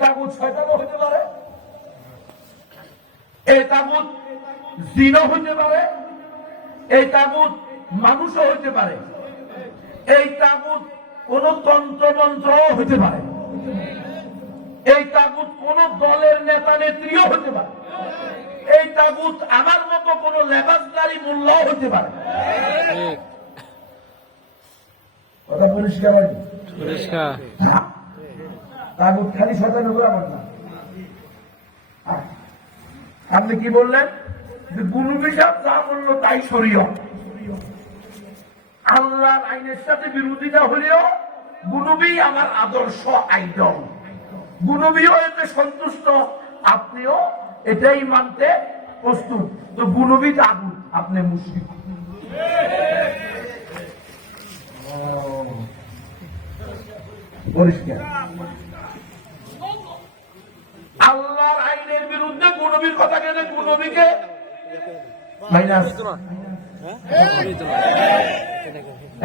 তাগুত শয়তানও হইতে পারে, এই তাগুত জিনও হইতে পারে, এই তাগুত মানুষও হইতে পারে, এই তাগুত কোন তন্ত্রমন্ত্রও হইতে পারে, এই তাগুত কোন দলের নেতা নেত্রীও হইতে পারে, এই তাগুত আমার মতো কোন লেবাসদারি মোল্লাও হইতে পারে। কথা পরিষ্কার হয়নি? তাগুত খালি শয়তান হবে আমার না। আপনি কি বললেন? গুরুবি সাহেব যা বললো তাই শরীয়ত। আল্লাহর আইনের সাথে বিরোধিতা হলেও গুরুবি আমার আদর্শ আইডল, গুরুবিও এতে সন্তুষ্ট, আপনিও এটাই মানতে প্রস্তুত। তো গুরুবি তাগুত, আপনি মুশরিক। পরিষ্কার। আল্লাহর আইনের বিরুদ্ধে গুনবির কথা কেনে গুনবিকে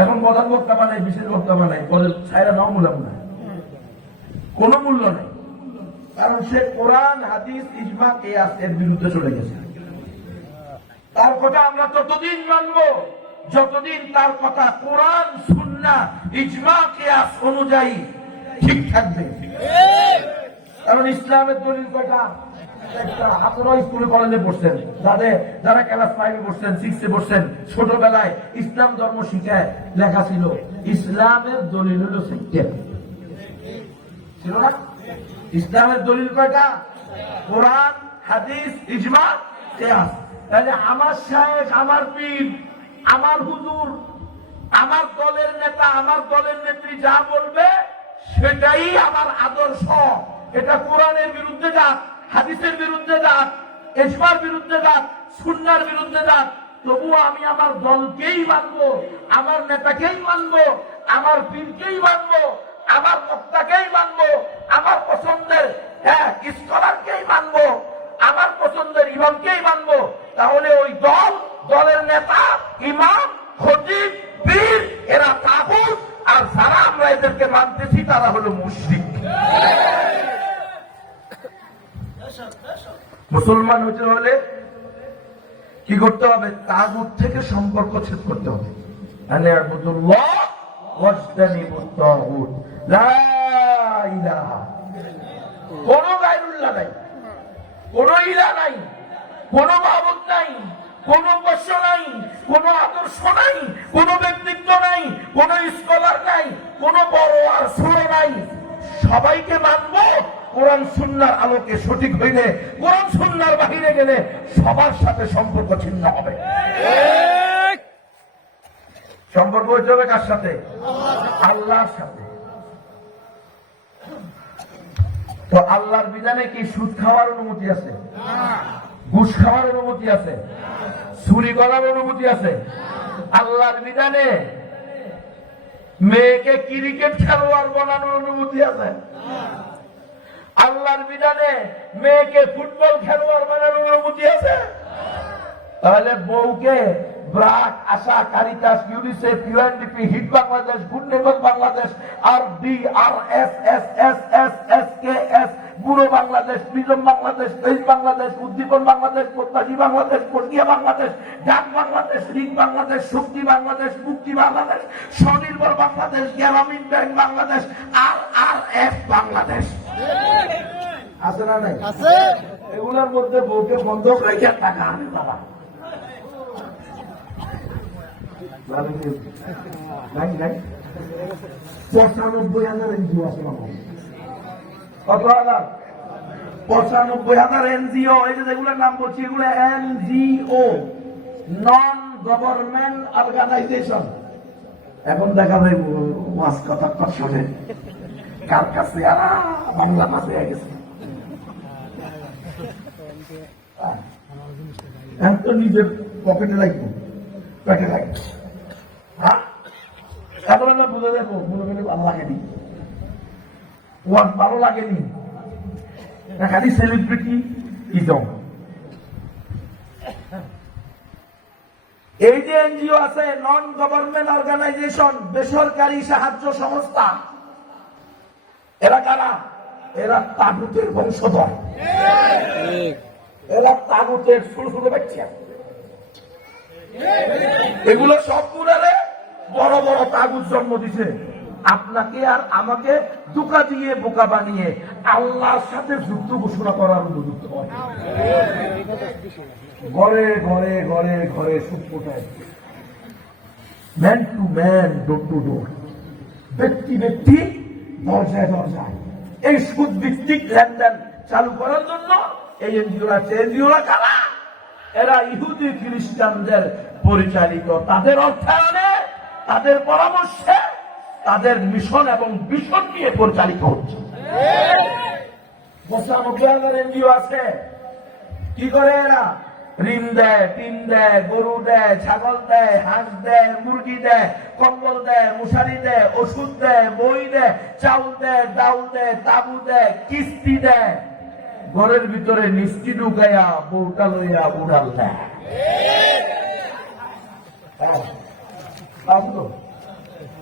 এখন প্রধান বক্তা বানাই, বিশেষ বক্তা বানাই, পরে ছায়রা নাও মূল্য নাই, কোন মূল্য নেই। কারণ সে কোরআন হাদিস ইজমা কিয়াস এর বিরুদ্ধে চলে গেছে। তার কথা আমরা ততদিন মানবো যতদিন তার কথা কোরআন সুন্নাহ ইজমা কিয়াস অনুযায়ী ঠিক থাকবে। কারণ ইসলামের দলিল কয়টা? আপনারা স্কুলে কলেজে পড়ছেন, যারা ক্লাস 5-এ পড়ছেন, 6-এ পড়ছেন, ছোটবেলায় ইসলাম ধর্ম শিখায় লেখা ছিল ইসলামের দলিল হলো 6টা, ছিল না? ইসলামের দলিল কয়টা? কোরআন, হাদিস, ইজমা, কিয়াস। তাহলে আমার শায়েখ, আমার পীর, আমার হুজুর, আমার দলের নেতা, আমার দলের নেত্রী যা বলবে সেটাই আমার আদর্শ। এটা কোরআনের বিরুদ্ধে যাক, হাদিসের বিরুদ্ধে যাক, ইজমার বিরুদ্ধে যাক, সুন্নাহর বিরুদ্ধে যাক, তবুও আমি আমার দলকেই মানবো, আমার নেতাকেই মানবো, আমার পীরকেই মানবো, আমার বক্তাকেই মানবো, আমার পছন্দের স্কলারকেই মানবো, আমার পছন্দের ইমামকেই মানবো। তাহলে ওই দল, দলের নেতা, ইমাম, খতিব, পীর এরা তাগুত, আর যারা আমরা এদেরকে মানতেছি তারা হলো মুশরিক। মুসলমান হতে হলে কি করতে হবে? তাগুত থেকে সম্পর্ক ছেদ করতে হবে। কোন গায়রুল্লাহ নাই, কোন ইলাহ নাই, কোন মাবুদ নাই, কোন উপাস্য নাই, কোন আদর্শ নাই, কোন ব্যক্তিত্ব নাই, কোন স্কলার নাই, কোন বড় আর ছোট নাই। সবাইকে মানবো কোরআন সুন্নাহর আলোকে। সঠিক হইলে, কোরআন সুন্নাহর বাহিরে গেলে সবার সাথে সম্পর্ক ছিন্ন হবে। সম্পর্ক হইতে হবে কার সাথে? আল্লাহর সাথে। তো আল্লাহর বিধানে কি সুদ খাওয়ার অনুমতি আছে? ঘুষ খাওয়ার অনুমতি আছে? চুরি করার অনুমতি আছে? আল্লাহর বিধানে মেয়েকে ক্রিকেট খেলোয়াড় বানানোর অনুমতি আছে? আল্লাহর বিধানে মেয়েকে ফুটবল খেলোয়াড় বানানোর অনুমতি আছে? তাহলে বউকে BRAC, ASA, Caritas, UNICEF, UNDP, হিট Bangladesh, good neighbour Bangladesh, RD, RSS, SSSKS, BURO Bangladesh, Nizam Bangladesh, তেইশ বাংলাদেশ, উদ্দীপন বাংলাদেশ, প্রত্যাশী বাংলাদেশ, পটিয়া বাংলাদেশ, ডাক বাংলাদেশ, রিক বাংলাদেশ, শক্তি বাংলাদেশ, মুক্তি বাংলাদেশ, স্বনির্ভর বাংলাদেশ, গ্রামীণ ব্যাংক বাংলাদেশ, আরআরএফ বাংলাদেশ। আছে না নাই? এগুলোর মধ্যে বউকে বন্ধক রেখে টাকা আনে তারা। নাই নাই 95,000 এনজিও আছে। কত হাজার? 95,000 এনজিও। এই যে যেগুলোর নাম বলছি এগুলো এনজিও, নন গভর্নমেন্ট অর্গানাইজেশন। এখন দেখা যায় ওয়াজ কথা শুনে কার কাছে বাংলা মাসে গেছে, তো নিজের পকেটে লাগবে, পেটে লাগবে। এখন আমরা বুঝে দেখো, মনে করে ভালো লাগেনি, ওয়াজ ভালো লাগেনি, খালি সেলিব্রিটি ইজম। এই যে এনজিও আছে, নন গভর্নমেন্ট অর্গানাইজেশন, বেসরকারি সাহায্য সংস্থা, এরা কারা? এরা তাগুতের বংশধর, এরা তাগুতের ছোট ছোট বাচ্চা। এগুলো সব গুলারে বড় বড় তাগুত জন্ম দিছে। আপনাকে আর আমাকে ধোঁকা দিয়ে বোকা বানিয়ে আল্লাহর সাথে যুদ্ধ ঘোষণা করার উপযুক্ত হয়। ঘরে ঘরে ঘরে ঘরে সুদ কোটায়, man to man, door to door, ব্যক্তি ব্যক্তি, দরজায় দরজায় এই সুদ ভিত্তিক লেনদেন চালু করার জন্য এই এনজিওরা আছে। এনজিওরা কারা? এরা ইহুদি খ্রিস্টানদের পরিচালিত, তাদের অর্থায়নে, তাদের পরামর্শে, তাদের মিশন এবং ভিশন নিয়ে পরিচালিত হচ্ছে। 95,000 এনজিও আছে। কি করে এরা? ঋণ দেয়, টিন দেয়, গরু দেয়, ছাগল দেয়, হাঁস দেয়, মুরগি দেয়, কম্বল দেয়, মশারি দেয়, ওষুধ দেয়, বই দেয়, চাউল দেয়, ডাউল দেয়, তাবু দেয়, কিস্তি দেয়, ঘরের ভিতরে মিষ্টি ঢুকাইয়া বউটা লইয়া উড়াল দেয়।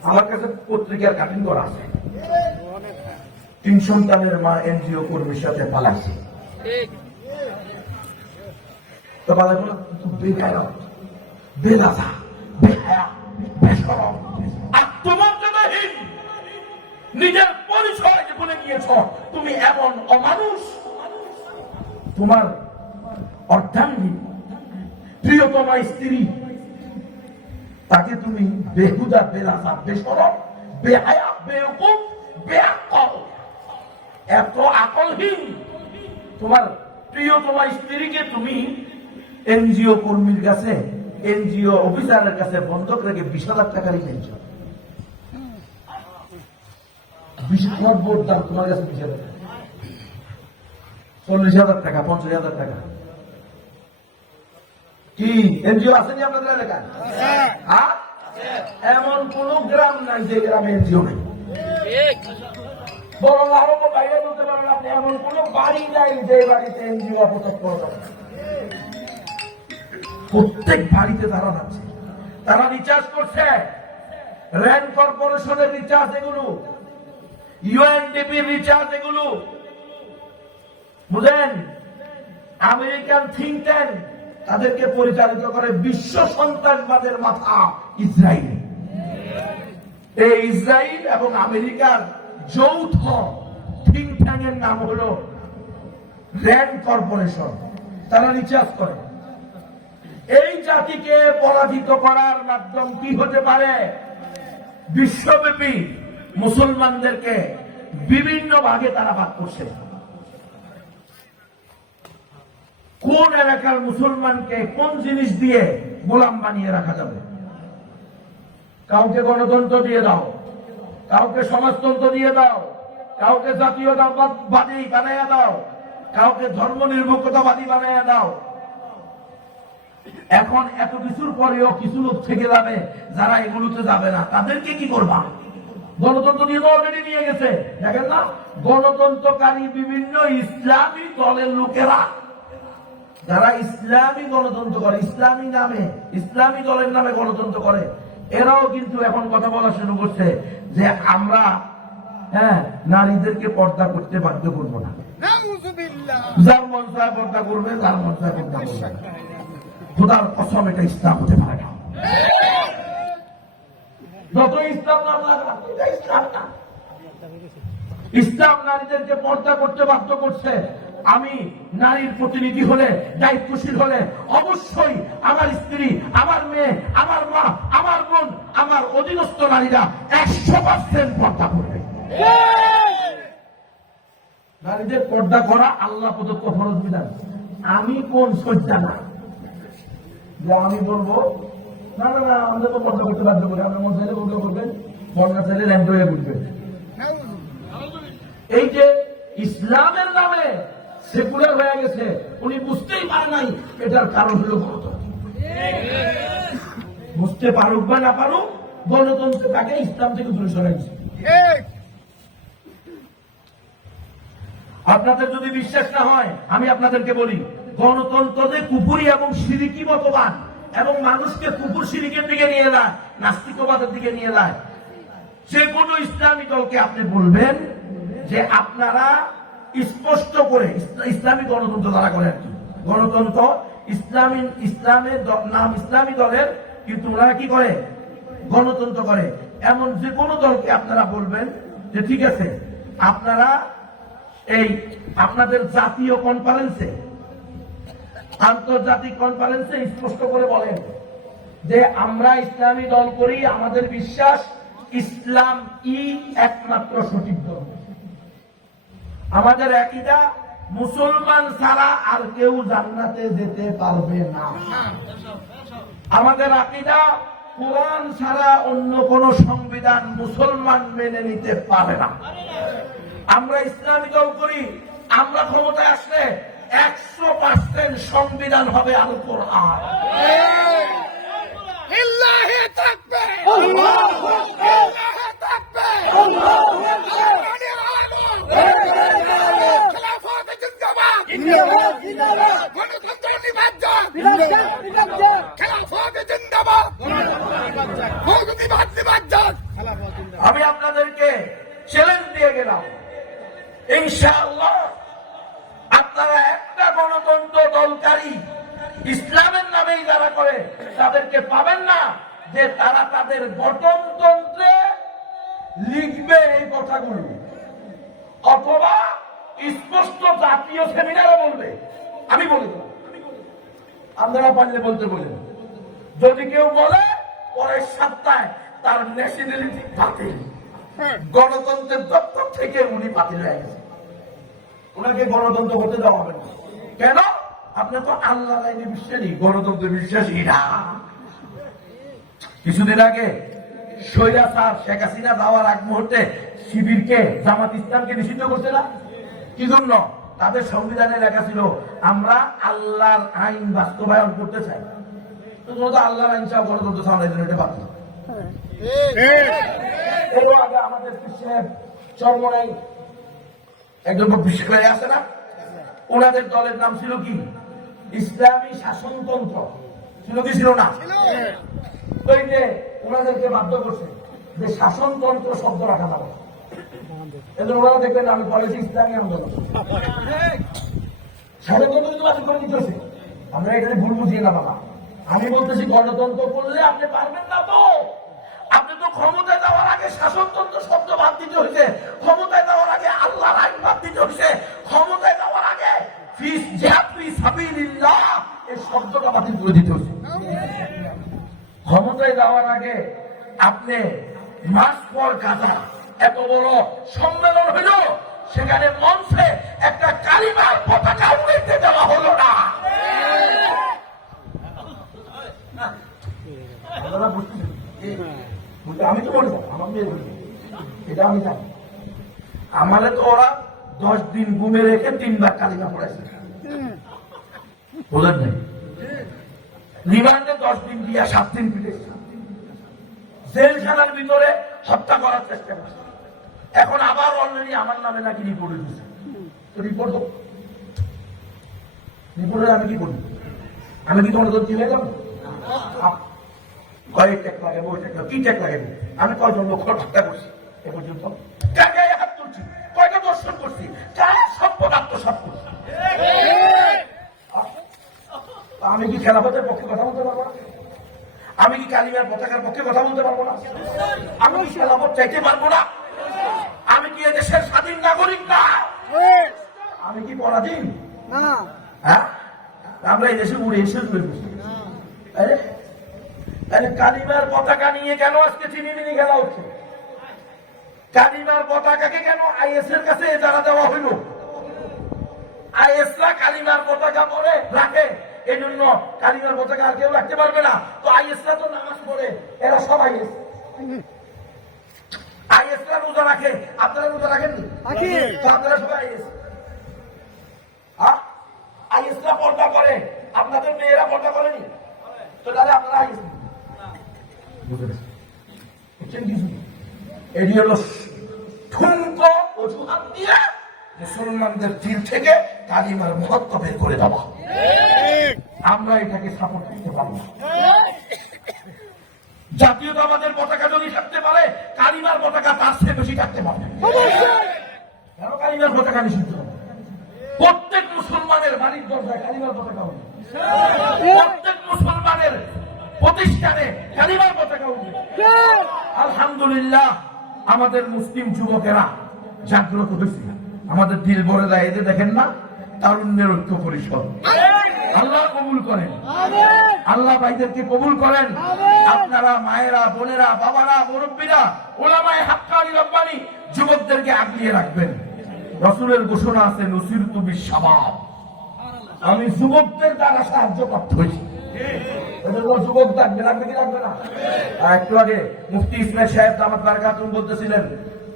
আমার কাছে পত্রিকার কাটিং করা আছে। 3 সন্তানের মা এনজিও কর্মীর সাথে পালাইছে। তো পালাইগুলো বেকার, বেলাসা, বেহায়া, বেশরম, আত্মমর্যাদাহীন, নিজের পরিচয় বলে গিয়েছ তুমি এমন অমানুষ। তোমার অর্ধাঙ্গী, প্রিয়তমা স্ত্রী, তাকে তুমি বেহুদা, বেলাসা, বেশরম, বেহায়া, বেওকুফ, বেআক্কল, এত আকলহীন তোমার প্রিয়তমা স্ত্রীকে তুমি এনজিও কর্মীর কাছে, এনজিও অফিসারের কাছে বন্ধক রেখে 20,000 টাকা রেখেছ। 20,000 ভোট দাম তোমার কাছে 20,000 টাকা, 40,000 টাকা, 50,000 টাকা। কি এনজিও আসেনি আপনাদের এলাকায়? এমন কোন গ্রাম নাই যে গ্রামে এনজিও নেই। বরং আরো বাইরে বলতে পারেন আপনি, এমন কোন বাড়ি নাই যে বাড়িতে এনজিও অপচার করা। প্রত্যেক বাড়িতে তারা যাচ্ছে, তারা রিচার্জ করছে, র্যান্ড কর্পোরেশনের রিচার্জ এগুলো, ইউএনডিপির রিচার্জ এগুলো, বুঝেন? আমেরিকান থিঙ্ক ট্যাঙ্ক তাদেরকে পরিচালিত করে বিশ্ব সন্ত্রাসবাদের মাথা ইসরায়েল। এই ইসরায়েল এবং আমেরিকার যৌথ থিঙ্ক ট্যাঙ্কের নাম হলো র্যান্ড কর্পোরেশন। তারা রিচার্জ করে। এই জাতিকে পরাজিত করার মাধ্যম কি হতে পারে? বিশ্বব্যাপী মুসলমানদেরকে বিভিন্ন ভাগে তারা ভাগ করছে। কোন এলাকার মুসলমানকে কোন জিনিস দিয়ে গোলাম বানিয়ে রাখা যাবে? কাউকে গণতন্ত্র দিয়ে দাও, কাউকে সমাজতন্ত্র দিয়ে দাও, কাউকে জাতীয়তাবাদী বানাইয়া দাও, কাউকে ধর্ম নিরপেক্ষতাবাদী বানাইয়া দাও। এখন এত কিছুর পরেও কিছু লোক থেকে যাবে যারা এগুলোতে যাবে না, তাদেরকে কি করবা? গণতন্ত্র দিয়ে তো অলরেডি নিয়ে গেছে। দেখেন না, গণতন্ত্রকারী বিভিন্ন ইসলামী দলের লোকেরা যারা ইসলামী গণতন্ত্র করে, ইসলামী নামে, ইসলামী দলের নামে গণতন্ত্র করে, এরাও কিন্তু এখন কথা বলা শুরু করছে যে আমরা নারীদেরকে পর্দা করতে বাধ্য করবো না। যার মন চায় পর্দা করবে, যার মন চায় পর্দা করবে। খোদার কসম, এটা ইসলাম হতে পারে না। যত ইসলাম নাম লাগবে, ইসলাম না। ইসলাম নারীদেরকে পর্দা করতে বাধ্য করছে। আমি নারীর প্রতিনিধি হলে, দায়িত্বশীল হলে অবশ্যই আমার স্ত্রী, আমার মেয়ে, আমার মা, আমার বোন, আমার অধীনস্থ নারীরা 100% পর্দা করবে। নারীদের পর্দা করা আল্লাহ প্রদত্ত ফরজ বিধান। আমি কোন সজ্জা না যে আমি বলবো না না না আমাদের তো পর্দা করতে বাধ্য করে, আপনার মন চাইলে পর্দা করবেন, মন না চাইলে ল্যান্ড হয়ে বুঝবেন। এই যে ইসলামের নামে সেকুলার হয়ে গেছে, উনি বুঝতেই পারে নাই। এটার কারণ হলো গণতন্ত্র। বুঝতে পারুক বা না পারুক, গণতন্ত্র তাকে ইসলাম থেকে দূরে সরাইছে। আপনাদের যদি বিশ্বাস না হয়, আমি আপনাদেরকে বলি, গণতন্ত্র যে কুফরি এবং শিরিকি মতবাদ এবং মানুষকে কুফর শিরিকের দিকে নিয়ে যায়, নাস্তিকবাদের দিকে নিয়ে যায়। যে কোনো ইসলামী দলকে আপনি বলবেন যে আপনারা স্পষ্ট করে ইসলামী গণতন্ত্র তারা করে আর কি, গণতন্ত্র ইসলামের নাম ইসলামী দলের, কিন্তু ওনারা কি করে, গণতন্ত্র করে। এমন যে কোনো দলকে আপনারা বলবেন যে ঠিক আছে, আপনারা এই আপনাদের জাতীয় কনফারেন্সে, আন্তর্জাতিক কনফারেন্সে স্পষ্ট করে বলেন যে আমরা ইসলামী দল করি, আমাদের বিশ্বাস ইসলাম একমাত্র সঠিক দল, আমাদের আকীদা মুসলমান ছাড়া আর কেউ জান্নাতে যেতে পারবে না, আমাদের আকীদা কোরআন ছাড়া অন্য কোন সংবিধান মুসলমান মেনে নিতে পারে না, আমরা ইসলামী দল করি, আমরা ক্ষমতায় আসলে 100% সংবিধান হবে আল কোরআন। লিল্লাহি তাকবীর, আল্লাহু আকবার, লিল্লাহি তাকবীর, আল্লাহু আকবার, খেলাফত জিন্দাবাদ, জিন্দাবাদ, জিন্দাবাদ, গণতন্ত্র নির্বাচন, নির্বাচন, খেলাফত জিন্দাবাদ, নির্বাচন। আমি আপনাদেরকে চ্যালেঞ্জ দিয়ে গেলাম, ইনশাআল্লাহ আপনারা একটা গণতন্ত্র দলকারী ইসলামের নামেই যারা করে তাদেরকে পাবেন না যে তারা তাদের গঠনতন্ত্রে লিখবে এই কথাগুলো, অথবা স্পষ্ট জাতীয় সেমিনারে বলবে। আমি বলে দেব, আপনারা পারলে বলতে বলেন, যদি কেউ বলে পরের সপ্তাহে তার ন্যাশনালিটি বাতিল, গণতন্ত্রের দপ্তর থেকে উনি বাতিল হয়ে গেছে, ওনাকে গণতন্ত্র হতে দেওয়া হবে না। কেন? আপনি তো আল্লাহ আইনে বিশ্বাসী, গণতন্ত্রে বিশ্বাসী না। কিছুদিন আগে স্বৈরাচার শেখ হাসিনা যাওয়ার আগ মুহূর্তে শিবিরকে, জামাত ইসলামকে নিষিদ্ধ করছে না? কি জন্য? তাদের সংবিধানে লেখা ছিল আমরা আল্লাহর আইন বাস্তবায়ন করতে চাই। তো আল্লাহর আইন চাও, গণতন্ত্র চাও না, এটা বাতিল। আগে আমাদের চরমনাই একজন বিশ্বকারী আছে না, ওনাদের দলের নাম ছিল কি? ইসলামী শাসনতন্ত্র। ছিল কি ছিল না? ওই যে ওনাদেরকে বাধ্য করছে যে শাসনতন্ত্র শব্দ রাখা যাবে, এজন্য ওনারা দেখবেন আমি বলেছি ইসলামী আন্দোলন, শাসনতন্ত্র কিন্তু বাতিল করে দিতে হয়েছে। আমরা এখানে ভুল বুঝিয়ে না বাবা, আমি বলতেছি গণতন্ত্র করলে আপনি পারবেন না। তো আপনি তো ক্ষমতায় যাওয়ার আগে শাসনতন্ত্র শব্দ বাদ দিতে হয়েছে, ক্ষমতায় যাওয়ার আগে আল্লাহর আইন বাদ দিতে হয়েছে, ক্ষমতায় যাওয়ার আগে এই শব্দটা বাতিল করে দিতে হয়েছে। ক্ষমতায় যাওয়ার আগে আপনি মাস পর কাজা এত বড় সম্মেলন হইল, সেখানে মঞ্চে একটা কালিমার পতাকা উড়াইতে দেওয়া হলো না। আমি তো বলবো, আমার মেয়ে বলবো, এটা আমি জানি। আমাদের তো ওরা 10 দিন ঘুমে রেখে 3 বার কালিমা পড়াইছে, বলেন নাই? রিমান্ডে 10 দিন দিয়া 7 দিন পিটেছে, জেলখানার ভিতরে হত্যা করার চেষ্টা করছে। এখন আবার অলরেডি আমার নামে নাকি রিপোর্ট দিচ্ছে। রিপোর্ট হোক, রিপোর্টে আমি কি করি? আমি কি তোমার চিনে যাবো? কয়েক ট্যাক লাগে, বই ট্যাক লাগে, কি ট্যাক লাগে? আমি কয়জন লোক হত্যা করছি এ পর্যন্ত? হাত তুলছি, কয়টা দর্শন করছি, যারা সম্পদ আত্মসাৎ করছি। আমি কি খেলাফতের পক্ষে কথা বলতে পারবো না? আমি কি কালিমার পতাকার পক্ষে কথা বলতে পারবো না? আমি কি খেলাফত চাইতে পারবো না? আমি কি এদেশের স্বাধীন নাগরিক না? আমি কি পরাধীন? হ্যাঁ, আমরা এই দেশে উড়ে এসে কালিমার পতাকা নিয়ে কেন আজকে চিনিমিনি খেলা হচ্ছে? কালিমার পতাকাকে কেন আইএস এর কাছে যারা দেওয়া হইল? আইএসরা কালিমার পতাকা পরে রাখে, এই জন্য কালিমার পতাকা আর কেউ রাখতে পারবে না। তো আইএসরা তো নামাজ পড়ে, এরা সব আইএস। আইএসরা রোজা রাখে, আপনারা রোজা রাখেননি? আপনারা সবাই আইএস। আইএসরা পর্দা করে, আপনাদের মেয়েরা পর্দা করেনি, তো তাহলে আপনারা আইএস। এটি হলো ঠুনকো অজুহাত দিয়ে মুসলমানদের দিল থেকে কালিমার মহত্ব বের করে দেওয়া। আমরা এটাকে সাপোর্ট করতে পারি না। জাতীয়তাবাদের পতাকা যদি থাকতে পারে, কালিমার পতাকা তার চেয়ে বেশি থাকতে পারবে। কেন কালিমার পতাকা নিষিদ্ধ? মুসলমানের বাড়ির দরজায় কালিমার পতাকা উঠবে, প্রত্যেক মুসলমানের প্রতিষ্ঠানে কালিমার পতাকা উঠবে। আলহামদুলিল্লাহ, আমাদের মুসলিম যুবকেরা জাগ্রত হয়েছে, আমাদের দিল ভরে দেয়। এদের দেখেন না, তারুণ্যের ঐক্য পরিষদ। আল্লাহ কবুল করেন, আল্লাহ ভাইদেরকে কবুল করেন। আপনারা মায়েরা, বোনেরা, বাবারা, মুরব্বীরা, ওলামায়ে হাক্কানি রব্বানি যুবকদেরকে আগলিয়ে রাখবেন। রাসূলের ঘোষণা আছে, নুসিরতু বিশ-শাবাব, আমি যুবকদের দ্বারা সাহায্য প্রাপ্ত হয়েছি। যুবক থাকবে, রাখবে কি রাখবে না? একটু আগে মুফতি ইসমাইল সাহেব দামাত বারাকাতুহু বলতেছিলেন,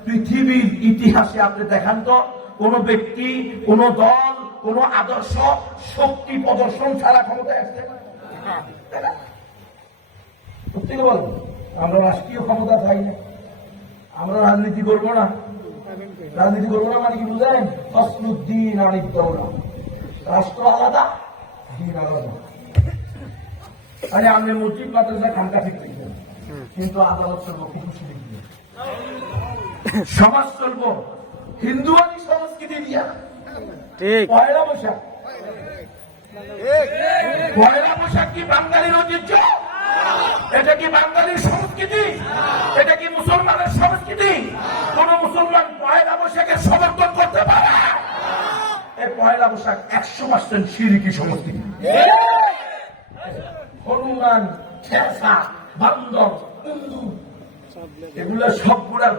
পৃথিবীর ইতিহাসে আপনি দেখান তো কোন ব্যক্তি, কোন দল, কোন আদর্শ শক্তি প্রদর্শন ছাড়া ক্ষমতায় আসছে? সত্যি বল, আমরা রাষ্ট্রীয় ক্ষমতা চাই না, আমরা রাজনীতি করবো না। রাজনীতি করবো না মানে কি বুঝলেন? ফসলুদ্দিন আনিদ দৌলা, রাষ্ট্র আলাদা, দিন আলাদা। আরে আমি মসজিদ মাদ্রাসা খানকা ঠিক লিখবেন, কিন্তু আদালত চলবো খুশি লিখবেন, সমাজ চলবো হিন্দুয়ানি সংস্কৃতি দিয়া। পয়লা বৈশাখ, পয়লা বৈশাখ কি বাঙালির ঐতিহ্য? এটা কি বাঙালির সংস্কৃতি? এটা কি মুসলমানের সংস্কৃতি? কোন মুসলমান পয়লা বৈশাখের সমর্থন করতে পারে? এই পয়লা বৈশাখ 100% শিরকি সংস্কৃতি। হনুমান, খেসা, বান্দর, হিন্দু, এগুলো সবগুলা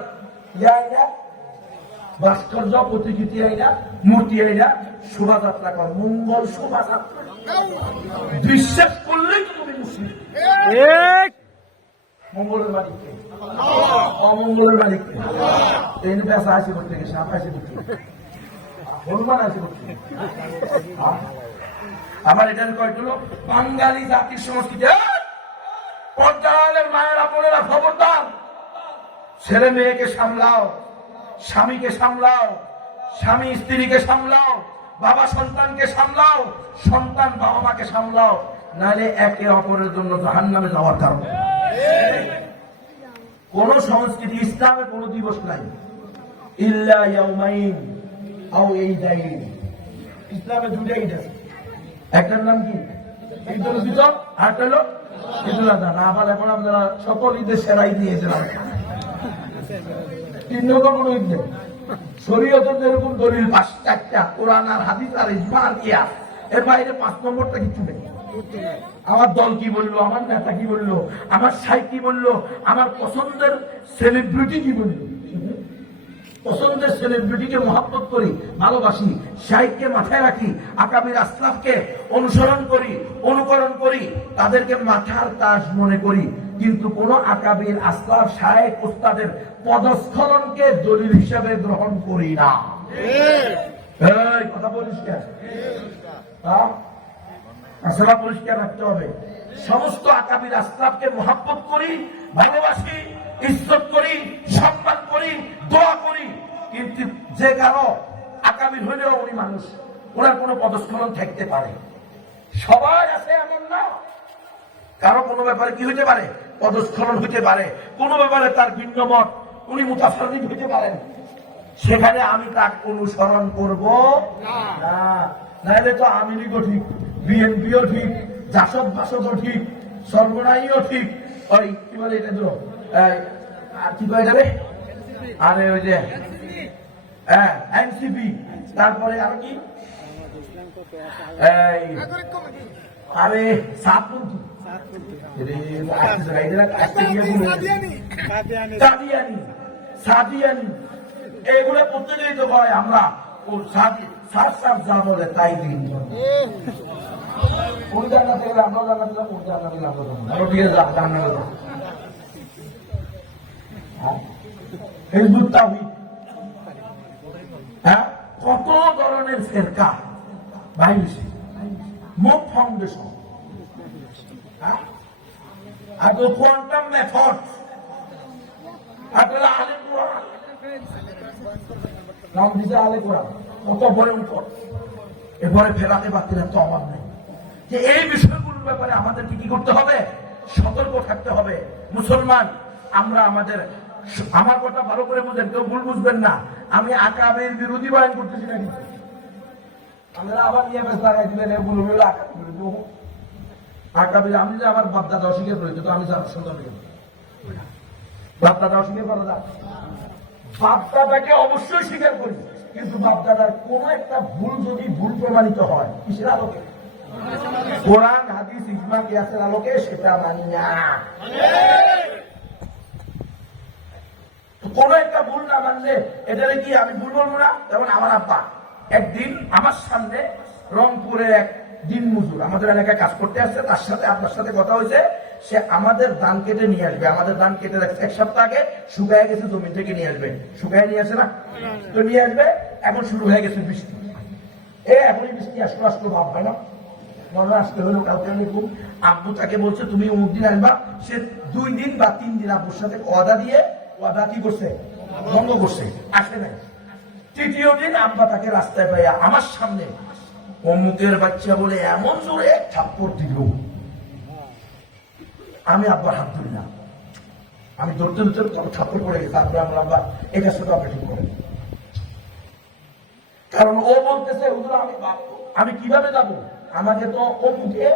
ভাস্কর্য, প্রতিকৃতি আইনা, মূর্তি আইনা শোভাযাত্রা কর, মঙ্গল শোভাযাত্রা। বিশ্বাস করলেই তো তুমি মুসলিম। মঙ্গলের মালিককে, অমঙ্গলের মালিককে এই পেশা আসি করতে গেছে, আসি করতে হনুমান আসি করতে। আমার এটার কয়েকগুলো বাঙালি জাতির সংস্কৃতি। পর্যায়ের মায়েরা, বোনেরা, খবরদার, ছেলে মেয়েকে সামলাও, স্বামীকে সামলাও, স্বামী স্ত্রীকে সামলাও, বাবা সন্তানকে সামলাও, সন্তান বাবা মাকে সামলাও, নাহলে একে অপরের জন্য জাহান্নামে যাওয়ার কারণ। কোন সংস্কৃতি, ইসলামে কোন দিবস নাই, ইল্লা ইয়াউমাইন আও ঈদাইন। ইসলামে দুটো ঈদ আছে, একটার নাম কি ঈদুল ফিতর, আরেকটা হলো ঈদুল আযহা। না আবার এখন আপনারা সকল ঈদের সেরাই দিয়েছিলাম, তিন রকম কোন ঈদ নেই। শরীয়তের যেরকম দলিল 5-4টা, কোরআন আর হাদিস আর ইজমা আর কিয়াস, এর বাইরে 5 নম্বরটা কিছু নেই। আমার দল কি বললো, আমার নেতা কি বললো, আমার শাইখ কি বললো, আমার পছন্দের সেলিব্রিটি কি বললো। পছন্দের সেলিব্রিটিকে মহব্বত করি, ভালোবাসি, শাইখকে মাথায় রাখি, আকাবির আসলাফকে অনুসরণ করি, অনুকরণ করি, তাদেরকে মাথার তাজ মনে করি, কিন্তু কোন আকাবির আসলাফ শাইখ উস্তাদের পদস্খলনকে দলিল হিসাবে গ্রহণ করি না। এই কথা পরিষ্কার, আসলা পরিষ্কার রাখতে হবে। সমস্ত আকাবির আসলাফকে মহব্বত করি, ভালোবাসি, ইজ্জত করি, সম্মান করি, দোয়া করি, কিন্তু যে কারো আকাবির হইলেও উনি মানুষ, ওনার কোনো পদস্খলন থাকতে পারে। সবাই আছে এমন না, কারো কোনো ব্যাপারে কি হইতে পারে, পদস্খলন হইতে পারে, কোনো ব্যাপারে তার ভিন্ন মত, উনি মুতাফাররিদ হইতে পারেন। সেখানে আমি তাকে অনুসরণ করব না, নাহলে তো আওয়ামী লীগও ঠিক, বিএনপিও ঠিক, জাসদ বাসদও ঠিক, সর্বনাইও ঠিক, ওই কি বলে এটা তো কি কয় যাবে, আরে ওই যে এনসিপি, তারপরে আর কি আরে সাতপন্থী, এগুলো প্রত্যেকেই তো হয় আমরা যা বলে তাই দিন। কোন জায়গাতে গেলে আমরা জানা দিলাম, কোন জায়গা দিলে আমরা জানা দিলাম। কত ধরনের ফেরকা বাইরে, মুখ ফাউন্ডেশন, আর কোয়ান্টাম মেথড, আলে কোরআন, নাম দিতে আলে কোরআন, কত ভয়ঙ্কর। এরপরে ফেরাতে বাতিলের তো অভাব নেই। যে এই বিষয়গুলোর ব্যাপারে আমাদেরকে কি করতে হবে, সতর্ক থাকতে হবে। মুসলমান আমরা আমাদের, আমার কথা ভালো করে বুঝেন, কেউ ভুল বুঝবেন না, আমি আকাবের বিরোধী বয়ান করতেছি না, আমরা আবার নিয়ে বেশ লাগাই দিলেন এগুলো বলে আঁকা করে দেবো আঁকা দিলে আমি যে আমার বাপদাদা অস্বীকার করেছি তো আমি যার সন্তান বাপদাদা অস্বীকার করা যায় বাপদাদাকে অবশ্যই স্বীকার করি কিন্তু বাপদাদার কোন একটা ভুল যদি ভুল প্রমাণিত হয় কিসের আলোকে কোরআন হাদিস ইজমা কিয়াসের আলোকে সেটা মানি না কোন একটা ভুল না মানলে এটারে কি আমি ভুল বলবো না যেমন আমার আব্বা একদিন আমার সামনে রংপুরের এক দিন মজুর আমাদের এলাকায় কাজ করতে আসছে তার সাথে আপনার সাথে কথা হয়েছে সে আমাদের ধান কেটে নিয়ে আসবে আমাদের ধান কেটে রাখছে এক সপ্তাহ আগে শুকায় গেছে জমি থেকে নিয়ে আসবে শুকায় নিয়ে আসে না তো নিয়ে আসবে এখন শুরু হয়ে গেছে বৃষ্টি এখনই বৃষ্টি আসলো আসলো ভাব হয় না মনে আসতে হলো কালকে এরকম আব্বু তাকে বলছে তুমি অমুক দিন আসবা সে 2 দিন বা 3 দিন আব্বুর সাথে ওয়াদা দিয়ে ওয়াদা কি করছে ভঙ্গ করছে আসে নাই তৃতীয় দিন আব্বা তাকে রাস্তায় পাইয়া আমার সামনে অমুকের বাচ্চা বলে এমন জোরে থাপ্পড় দিল আমি আব্বার হাত ধরি না আমি ধরতে ধরতে থাপ্পড় পড়ে গেছে তারপরে আমার আব্বা এই কাজটা তো আপনি ঠিক করেন কারণ ও বলতেছে আমি কিভাবে যাবো আমাকে তো অমুকে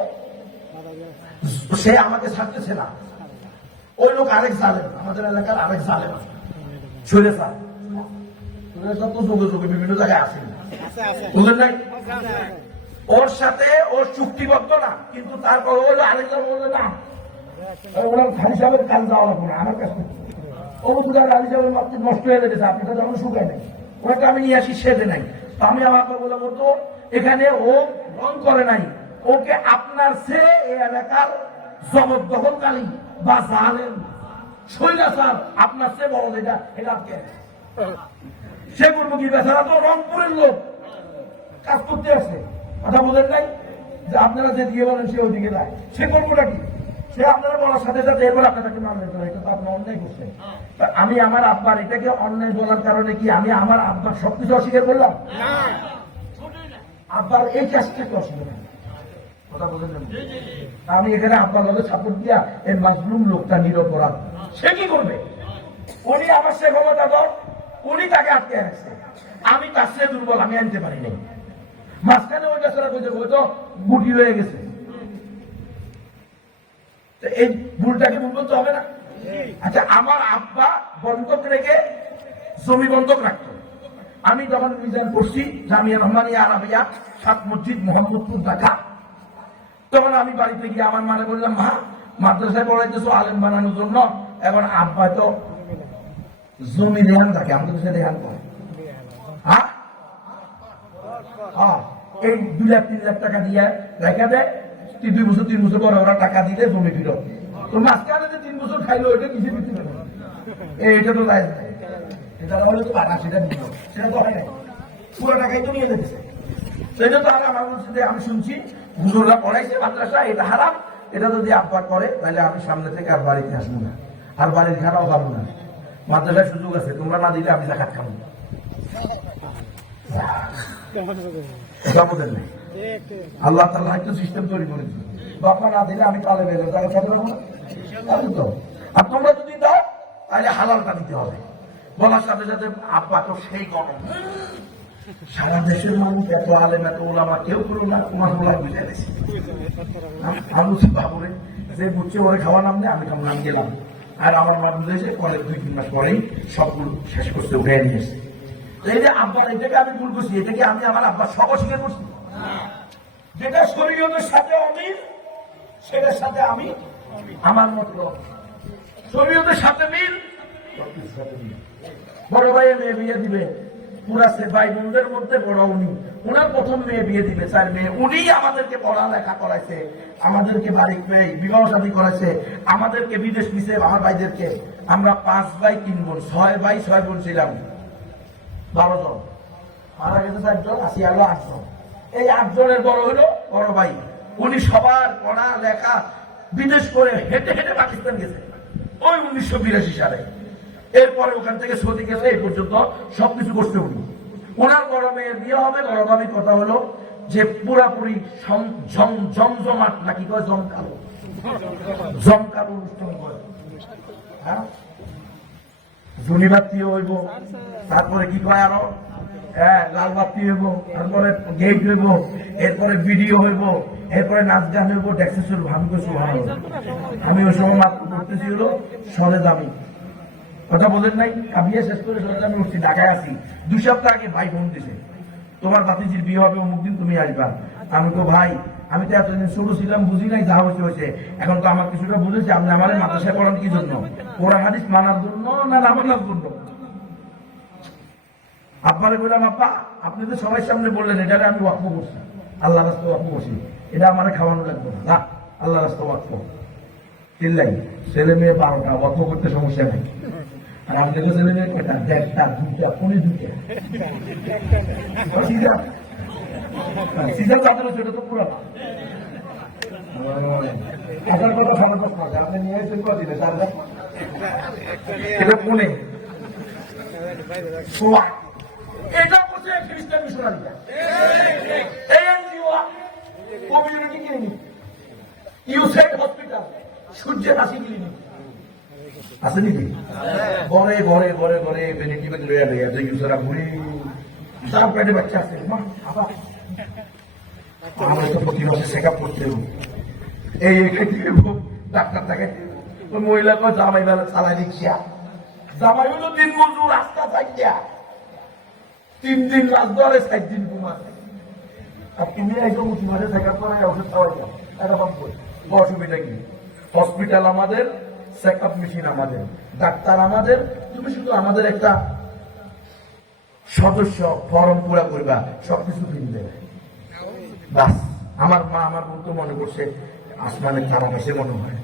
সে আমাকে ছাড়তেছে না ওই লোক আরেক জালেম আমাদের এলাকার আরেক জালেম ছড়ে স্যার তো যোগে যোগে বিভিন্ন জায়গায় আসেন বুঝলেন নাই ওর সাথে ওর চুক্তিবদ্ধ না কিন্তু তারপর ওই আরেকজন বলবে না ওনার খালি সাহেবের কাজ যাওয়া লাগবে না আমার কাছে ও বুঝার আলী সাহেবের মাত্র নষ্ট হয়ে যেতেছে আপনি তো যখন শুকায় নাই ওটা আমি নিয়ে আসি সেদে নাই আমি আমাকে বলে বলতো এখানে ও রং করে নাই ওকে আপনার সে এই এলাকার জবরদখলকারী বা জালেম স্বৈরাচার আপনার সে বড় যেটা এটা আপনি সে করবো কি বেচারা তো রংপুরের লোক কাজ করতে আসে কথা বলেন নাই যে আপনারা যে দিয়ে বলেন সে ওইদিকে যায় সে করবোটা কি সে আপনারা বলার সাথে সাথে এবার আপনাকে মানবে না এটা তো আপনি অন্যায় করছেন আমি আমার আব্বার এটাকে অন্যায় বলার কারণে কি আমি আমার আব্বার সবকিছু অস্বীকার করলাম আব্বার এই কাজটাকে অস্বীকার কথা বলেন আমি এখানে আব্বার লোকে সাপোর্ট দিয়া এই মাজলুম লোকটা নিরপরাধ সে কি করবে উনি আমার সে ক্ষমতা দর উনি তাকে আটকে রাখছে আমি তার চেয়ে দুর্বল আমি আনতে পারি নাই মাঝখানে ওই বেচারা কইতে তো গুটি হয়ে গেছে এই ভুলটাকে ভুল বলতে হবে না আচ্ছা আমার আব্বা বন্ধক রেখে জমি বন্ধক রাখতো আমি যখন রিজাইন করছি জামিয়া রহমানিয়া আরাবিয়া 7 মসজিদ মোহাম্মদপুর ঢাকা তখন আমি বাড়িতে গিয়ে আমার মারে বললাম মা মাদ্রাসায় পড়াইতেছো আলেম বানানোর জন্য এখন আব্বা তো জমি রেহান থাকে আমাদের কাছে রেহান করে হ্যাঁ এই 2 লাখ 3 লাখ টাকা দিয়ে রেখে দেয় 2 বছর 3 বছর পরে ওরা টাকা দিলে জমি ফিরত তো মাঝখানে যে 3 বছর খাইলো এটা কিসে বিক্রি হবে এটা তো যায় না এটা হলো তো টাকা সেটা দিল সেটা তো হয় না পুরো টাকাই তো নিয়ে যেতেছে সেটা তো আমার মধ্যে আমি শুনছি হুজুররা পড়াইছে মাদ্রাসা এটা হারাম এটা যদি আব্বা করে তাহলে আমি সামনে থেকে আর বাড়িতে আসবো না আর বাড়ির খানাও খাবো না মাদ্রাসার সুযোগ আছে তোমরা না দিলে আমি জাকাত খাবো নেই আল্লাহ তাআলা একটা সিস্টেম তৈরি করে দিল বাবা না দিলে আমি তালে বেরো তাহলে খেতে পারবো না তো আর তোমরা যদি দাও তাহলে হালালটা দিতে হবে বলার সাথে সাথে আব্বা তো সেই গরম সারা দেশের মানুষ এত আলেম এত ওলামা কেউ করো না তোমার ওলা বুঝে গেছে আমি বাবুরে যে বুঝছে ওরে খাওয়া নাম নেই আমি নাম গেলাম আর আমার মা বুঝেছে পরে 2-3 মাস পরেই সবগুলো শেষ করতে উঠে নিয়ে এসে এই যে আব্বার এটাকে আমি ভুল করছি এটাকে আমি আমার আব্বার সব অস্বীকার করছি যেটা শরীয়তের সাথে অমিল সেটার সাথে আমি আমার মতো শরীয়তের সাথে মিল বড় ভাইয়ের মেয়ে বিয়ে দিবে পুরা সে ভাই বোনদের মধ্যে বড় উনি ওনার প্রথম মেয়ে বিয়ে দিবে 4 মেয়ে উনি আমাদেরকে পড়ালেখা করাইছে আমাদেরকে বাড়ি পেয়ে বিবাহ শাদী করাইছে আমাদেরকে বিদেশ নিছে আমার ভাইদেরকে আমরা 5 ভাই 3 বোন 6 ভাই 6 বোন ছিলাম 12 জন মারা গেছে 4 জন আসি আলো 8 জন এই 8 জনের বড় হলো বড় ভাই উনি সবার পড়া লেখা বিদেশ করে হেঁটে হেঁটে পাকিস্তান গেছে ওই 1982 সালে এরপরে ওখান থেকে সৌদি গেছে এই পর্যন্ত সবকিছু করতে উনি ওনার বড় মেয়ের বিয়ে হবে বড় ভাবির কথা হলো যে পুরাপুরি জমজমাট নাকি কয় জমকালো অনুষ্ঠান করে হ্যাঁ জুনিবাতিও হইব তারপরে কি কয় আরো হ্যাঁ, লাল বাতি হইব, তারপরে গেট হইব, এরপরে ভিডিও হইব, এরপরে নাচ গান হইব, ট্যাক্সি শুরু। আমি কিছু আমি ওই সময় মাত্র করতেছি হলো সরে দামি কথা বলেন নাই, কাবিয়ে শেষ করে সরে দামি উঠছি, ঢাকায় আছি। 2 সপ্তাহ আগে ভাই ফোন দিছে, তোমার ভাতিজির বিয়ে হবে অমুক দিন, তুমি আসবা। আমি তো ভাই, আমি তো এতদিন ছোট ছিলাম, বুঝি নাই, যা হয়েছে হয়েছে। এখন তো আমার কিছুটা বুঝেছি, আপনি আমার মাদ্রাসায় পড়ান কি জন্য? কোরআন হাদিস মানার জন্য না না মানার জন্য? আপনারে বললাম, আপা আপনি তো সবাই সামনে বললেন এটারে আমি ওয়াক্ফ করছি, আল্লাহ রাস্তা ওয়াক্ফ করছি, এটা আমার খাওয়ানো লাগবে না। না, আল্লাহ রাস্তা ওয়াক্ফ চিল্লাই। ছেলে মেয়ে 12টা, ওয়াক্ফ করতে সমস্যা নেই। আর আমাদের ছেলে মেয়ে কয়টা? 1টা, 2টা, 2টা। সিজন চাদর সেটা তো পুরো না। এখন কথা সমস্যা না, আপনি নিয়ে এসেছেন কদিনে? 4 লাখ। এটা পুনে এটা করছে খ্রিস্টান মিশনারিরা, এএনজিও, কমিউনিটি ক্লিনিক, ইউসাইড হসপিটাল, সূর্যের হাসি ক্লিনিক আছে নাকি? ঘরে ঘরে ঘরে ঘরে বেনিফিট লইয়া লইয়া যে ইউসারা ঘুরি, তার পেটে বাচ্চা আছে। মা আবার আমরা তো প্রতি মাসে চেক আপ করতে হবে, এই ডাক্তার দেখাইতে। ওই মহিলাকে জামাই বেলা চালাই রিক্সা, জামাই হলো 3 মজুর, রাস্তা চাইয়া 3 দিন রাজদরে 7 দিন ঘুমায়। আর তুমি একদম মাঝে চেক আপ করা ওষুধ খাওয়া যায়, এটা বলবো অসুবিধা কি? হসপিটাল আমাদের, চেক আপ মেশিন আমাদের, ডাক্তার আমাদের, তুমি শুধু আমাদের একটা সদস্য, ফর্ম পুরা করবা, সবকিছু কিনবে। বাস, আমার মা আমার বলতে মনে করছে আসমানের তারা বেশি মনে হয়।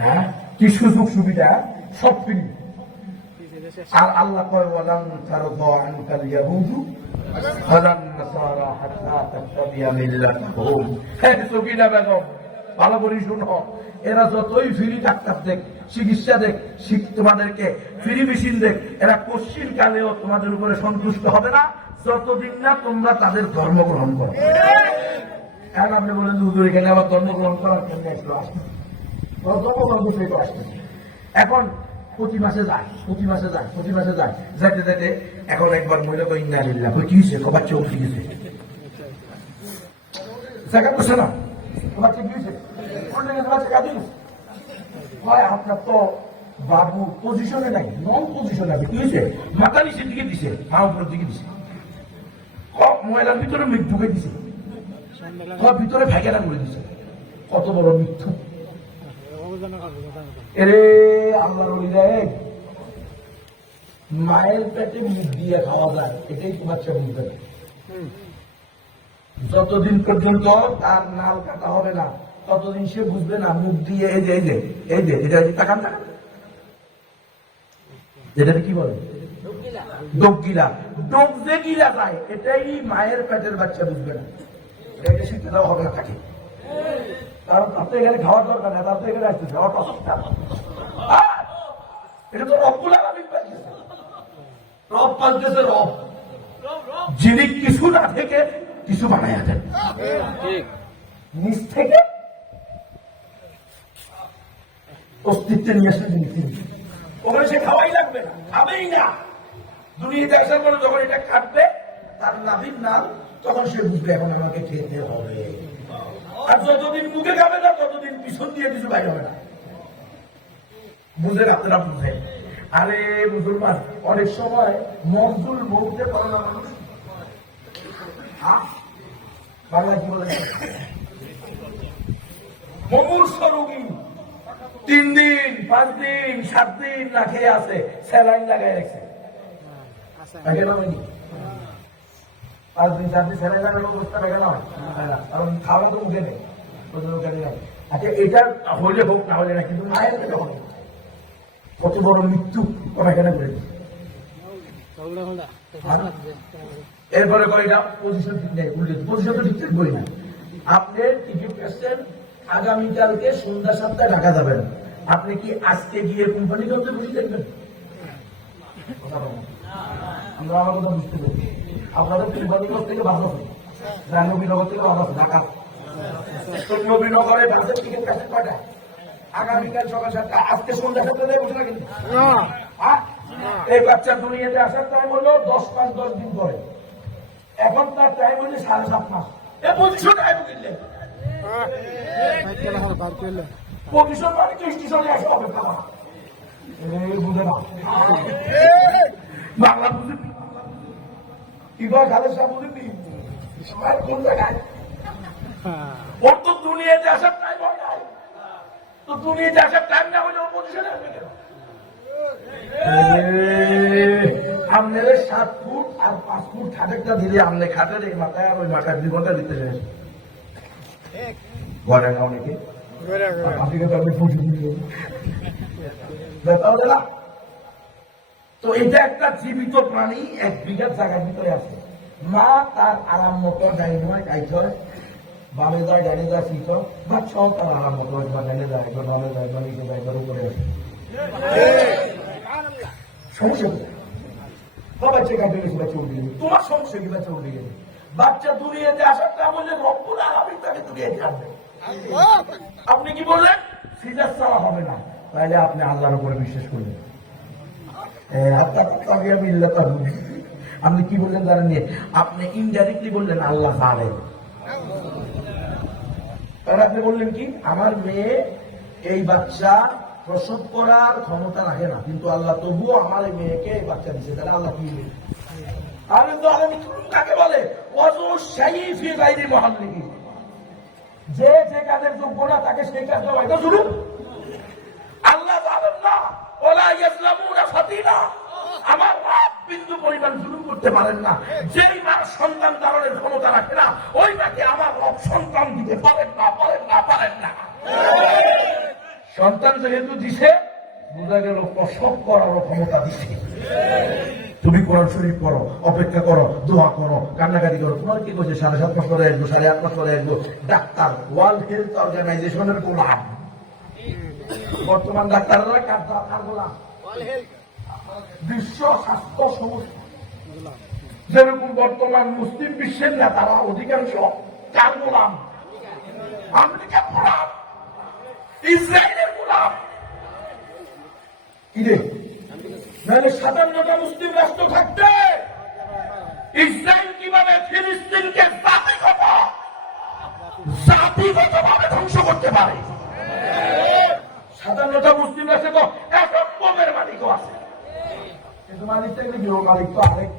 হ্যাঁ, কি সুযোগ সুবিধা, সব ফ্রি। আর আল্লাহ কয় ওয়ালান তারদা আনকাল ইয়াহুদু ওয়ালান নাসারা হাত্তা তাত্তাবিয়া মিল্লাতাহুম। হ্যাঁ সকিনা বেগম, ভালো করে শুনো, এরা যতই ফ্রি ডাক্তার দেখ, চিকিৎসা দেখ, তোমাদেরকে ফ্রি মেশিন দেখ, এরা কশিন কালেও তোমাদের উপরে সন্তুষ্ট হবে না যতদিন না তোমরা তাদের ধর্ম গ্রহণ করো। এখন আপনি বলেন হুজুর এখানে আবার ধর্ম গ্রহণ করার জন্য আসলো, আসবে আসবে। এখন প্রতি মাসে যায়, প্রতি মাসে যায়, প্রতি মাসে যায়, যাইতে যাইতে এখন একবার মহিলা কই না লিল্লাহ, কই কি হয়েছে? বাচ্চা উঠে গেছে, জায়গা করছে না, বাচ্চা কি হয়েছে? বাচ্চা কাঁদি হয়, আপনার তো বাবু পজিশনে নাই, নন পজিশনে কি হয়েছে? মাথা নিচের দিকে দিছে, মা উপরের দিকে দিছে, মহিলার ভিতরে মেঘ ঢুকে দিছে, ভিতরে ভাইকেরা করে দিছে। কত বড় মিথ্যু! এরে আল্লাহর মায়ের পেটে মুখ দিয়ে খাওয়া যায়, এটাই তোমার চেয়ে বুঝতে হবে। যতদিন পর্যন্ত তার নাল কাটা হবে না ততদিন সে বুঝবে না মুখ দিয়ে এই যে এই যে এই যে এটা তাকান না, যেটা কি বলে ডোক গিলা, ডোক যে গিলা যায়, এটাই মায়ের পেটের বাচ্চা বুঝবে না। এটা শিখতে দেওয়া হবে না তাকে, কারণ তার তো এখানে খাওয়ার দরকার না, তার তো এখানে আসতেছে এটা তো রবগুলা রব পালতেছে, রব যিনি কিছু না থেকে কিছু বানায় আছেন, নিজ থেকে অস্তিত্বে নিয়ে আসে জিনিস, ওখানে সে খাওয়াই লাগবে না, খাবেই না। দুনিয়াতে আসার পরে যখন এটা কাটবে তার নাভির নাল, তখন সে বুঝবে এখন আমাকে খেতে হবে। আর যতদিন মুখে খাবে না ততদিন পিছন দিয়ে কিছু বাইরে হবে না। বুঝলেন? আপনারা বুঝেন? আরে মুসলমান, অনেক সময় মজদুর মৌতে পারে না মানুষ, বাংলা কি বলে মুমূর্ষ রোগী 3 দিন 5 দিন 7 দিন না খেয়ে আছে, স্যালাইন লাগাই রাখছে, 5 দিন 7 দিন স্যালাইন লাগানোর অবস্থা দেখা না, কারণ খাওয়া তো মুখে নেই। আচ্ছা, এটা হলে হোক না হলে না, কিন্তু মায়ের পেটে হবে। কত বড় মৃত্যু এখানে করে। এরপরে কয়টা পজিশন ঠিক নেই, পজিশন তো ঠিকঠাক বলি না। আপনি টিকিট কাটছেন আগামীকালকে সন্ধ্যা 7টায় ঢাকা যাবেন, আপনি কি আজকে গিয়ে কোম্পানি কাউকে বসে দেখবেন? আমরা আমার কথা বুঝতে পারি। আপনাদের ত্রিবাড়িগঞ্জ থেকে বাস আছে, নবীনগর থেকে বাস আছে, ঢাকা নবীনগরে বাসের টিকিট কাটছেন কয়টা? আগামীকাল সকাল 7টা, আজকে সন্ধ্যা 7টায় বসে না কিন্তু। এই বাচ্চার দুনিয়াতে আসার টাইম হলো 10 মাস 10 দিন পরে, এখন তার টাইম হইলে 7.5 মাস। এ পজিশন টাইম কিনলে পজিশন মানে কি স্টেশনে আসে অপেক্ষা করা। বুঝে না বাংলা বুঝে কি কয় খালেদ সাহেব বুঝেনি কোন জায়গায় ওর তো দুনিয়াতে আসার টাইম হয় নাই। তো দুনিয়াতে আসার টাইম না হলে ও পজিশনে আসবে কেন? আপনার 7 ফুট আর 5 ফুট খাটেরটা দিলে আপনি খাটের এই মাথায় আর ওই মাথায় 2 ঘন্টা দিতে চাই ঘরে না অনেকে তো এটা একটা জীবিত প্রাণী 1 বিঘা জায়গার ভিতরে আছে। মা তার আরাম মতো যাই নয় গাইতে হয়, বামে যায় ডানে যায় শীত বাচ্চাও তার আরাম মতো বা ডানে যায় বা বামে যায় বা নিচে যায় তার উপরে সমস্যা বাচ্চা কাটে গেছে বাচ্চা উঠে গেছে, তোমার সমস্যা কি বাচ্চা উঠে গেছে? বাচ্চা দুনিয়াতে আসারটা বললে রব্বুল আলামিন তাকে দুনিয়াতে আনবে। আপনি কি বললেন সিজার ছাড়া হবে না, তাহলে আপনি আল্লাহর উপরে বিশ্বাস করলেন। আপনি কি বললেন জানেন? আপনি ইনডাইরেক্টলি বললেন আল্লাহ জানেন। তাহলে আপনি বললেন কি আমার মেয়ে এই বাচ্চা প্রসব করার ক্ষমতা রাখে না, কিন্তু আল্লাহ তবুও আমার এই মেয়েকে এই বাচ্চা দিচ্ছে, তাহলে আল্লাহ কি কাকে বলে? যে যে কাজের যোগ্য না তাকে সেই কাজ শুরু আল্লাহ জানেন না ওলা ইয়াজলামুনা ফাতিলা। আমার রব বিন্দু পরিমাণ শুরু করতে পারেন না। যেই মা সন্তান ধারণের ক্ষমতা রাখে না ওই মাকে আমার রব সন্তান দিতে পারেন না পারেন না পারেন না। সন্তান যেহেতু দিছে বোঝা গেল প্রসব করারও ক্ষমতা দিছে। তুমি কোরআন শরীফ করো, অপেক্ষা করো, দোয়া করো, কান্নাকাটি করো। তোমার কি করছে 7.5 মাস পরে আসবো, 8.5 মাস পরে আসবো। ডাক্তার ওয়ার্ল্ড হেলথ অর্গানাইজেশনের গোলাম। বর্তমান ডাক্তাররা কার গোলাম? বিশ্ব স্বাস্থ্য সংস্থা। যেরকম বর্তমান মুসলিম বিশ্বের নেতারা অধিকাংশ কার গোলাম? আমেরিকার গোলাম, ইসরায়েলের গোলাম। কি রে? নাহলে 57টা মুসলিম রাষ্ট্র থাকতে ইসরায়েল কিভাবে ফিলিস্তিনকে জাতিগতভাবে ধ্বংস করতে পারে? 57টা মুসলিম রাষ্ট্রে তো এখন বোমের মালিকও আছে, কিন্তু মালিক থেকে গৃহ মালিক তো আরেক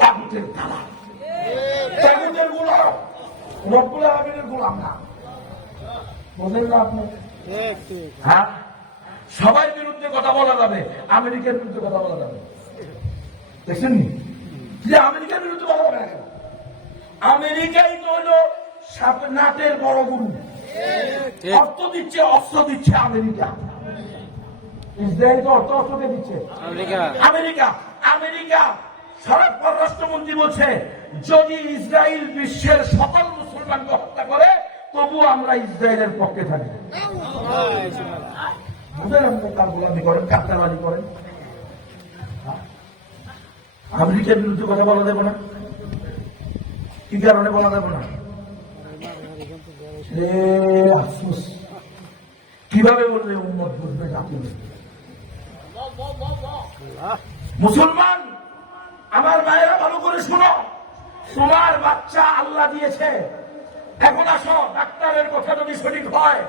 তাগুতের দালাল, তাগুতের গোলাম, রব্বুল আলামিনের গোলাম না। বলেন না আপনি? হ্যাঁ, সবার বিরুদ্ধে কথা বলা যাবে, আমেরিকার বিরুদ্ধে কথা বলা যাবে। দেখছেন যে আমেরিকার বিরুদ্ধে কথা বলা যাবে? আমেরিকাই তো হলো নাটের বড় গুরু। অর্থ দিচ্ছে, অস্ত্র দিচ্ছে আমেরিকা। ইসরায়েল তো অর্থ অস্ত্রকে দিচ্ছে আমেরিকা। আমেরিকা সারা পররাষ্ট্রমন্ত্রী বলছে যদি ইসরায়েল বিশ্বের সকল মুসলমানকে হত্যা করে তবু আমরা ইসরায়েলের পক্ষে থাকি। গোলামি করেন, কাপ্তাবাজি করেন। আমেরিকার বিরুদ্ধে কথা বলা যাবে না? কি কারণে বলা যাবে না? আফসোস কিভাবে বললে উন্মত বুঝবে জাতি? মুসলমান আমার মায়েরা ভালো করে শুনো, তোমার বাচ্চা আল্লাহ দিয়েছে। এখন আসো, ডাক্তারের কথা যদি সঠিক হয়,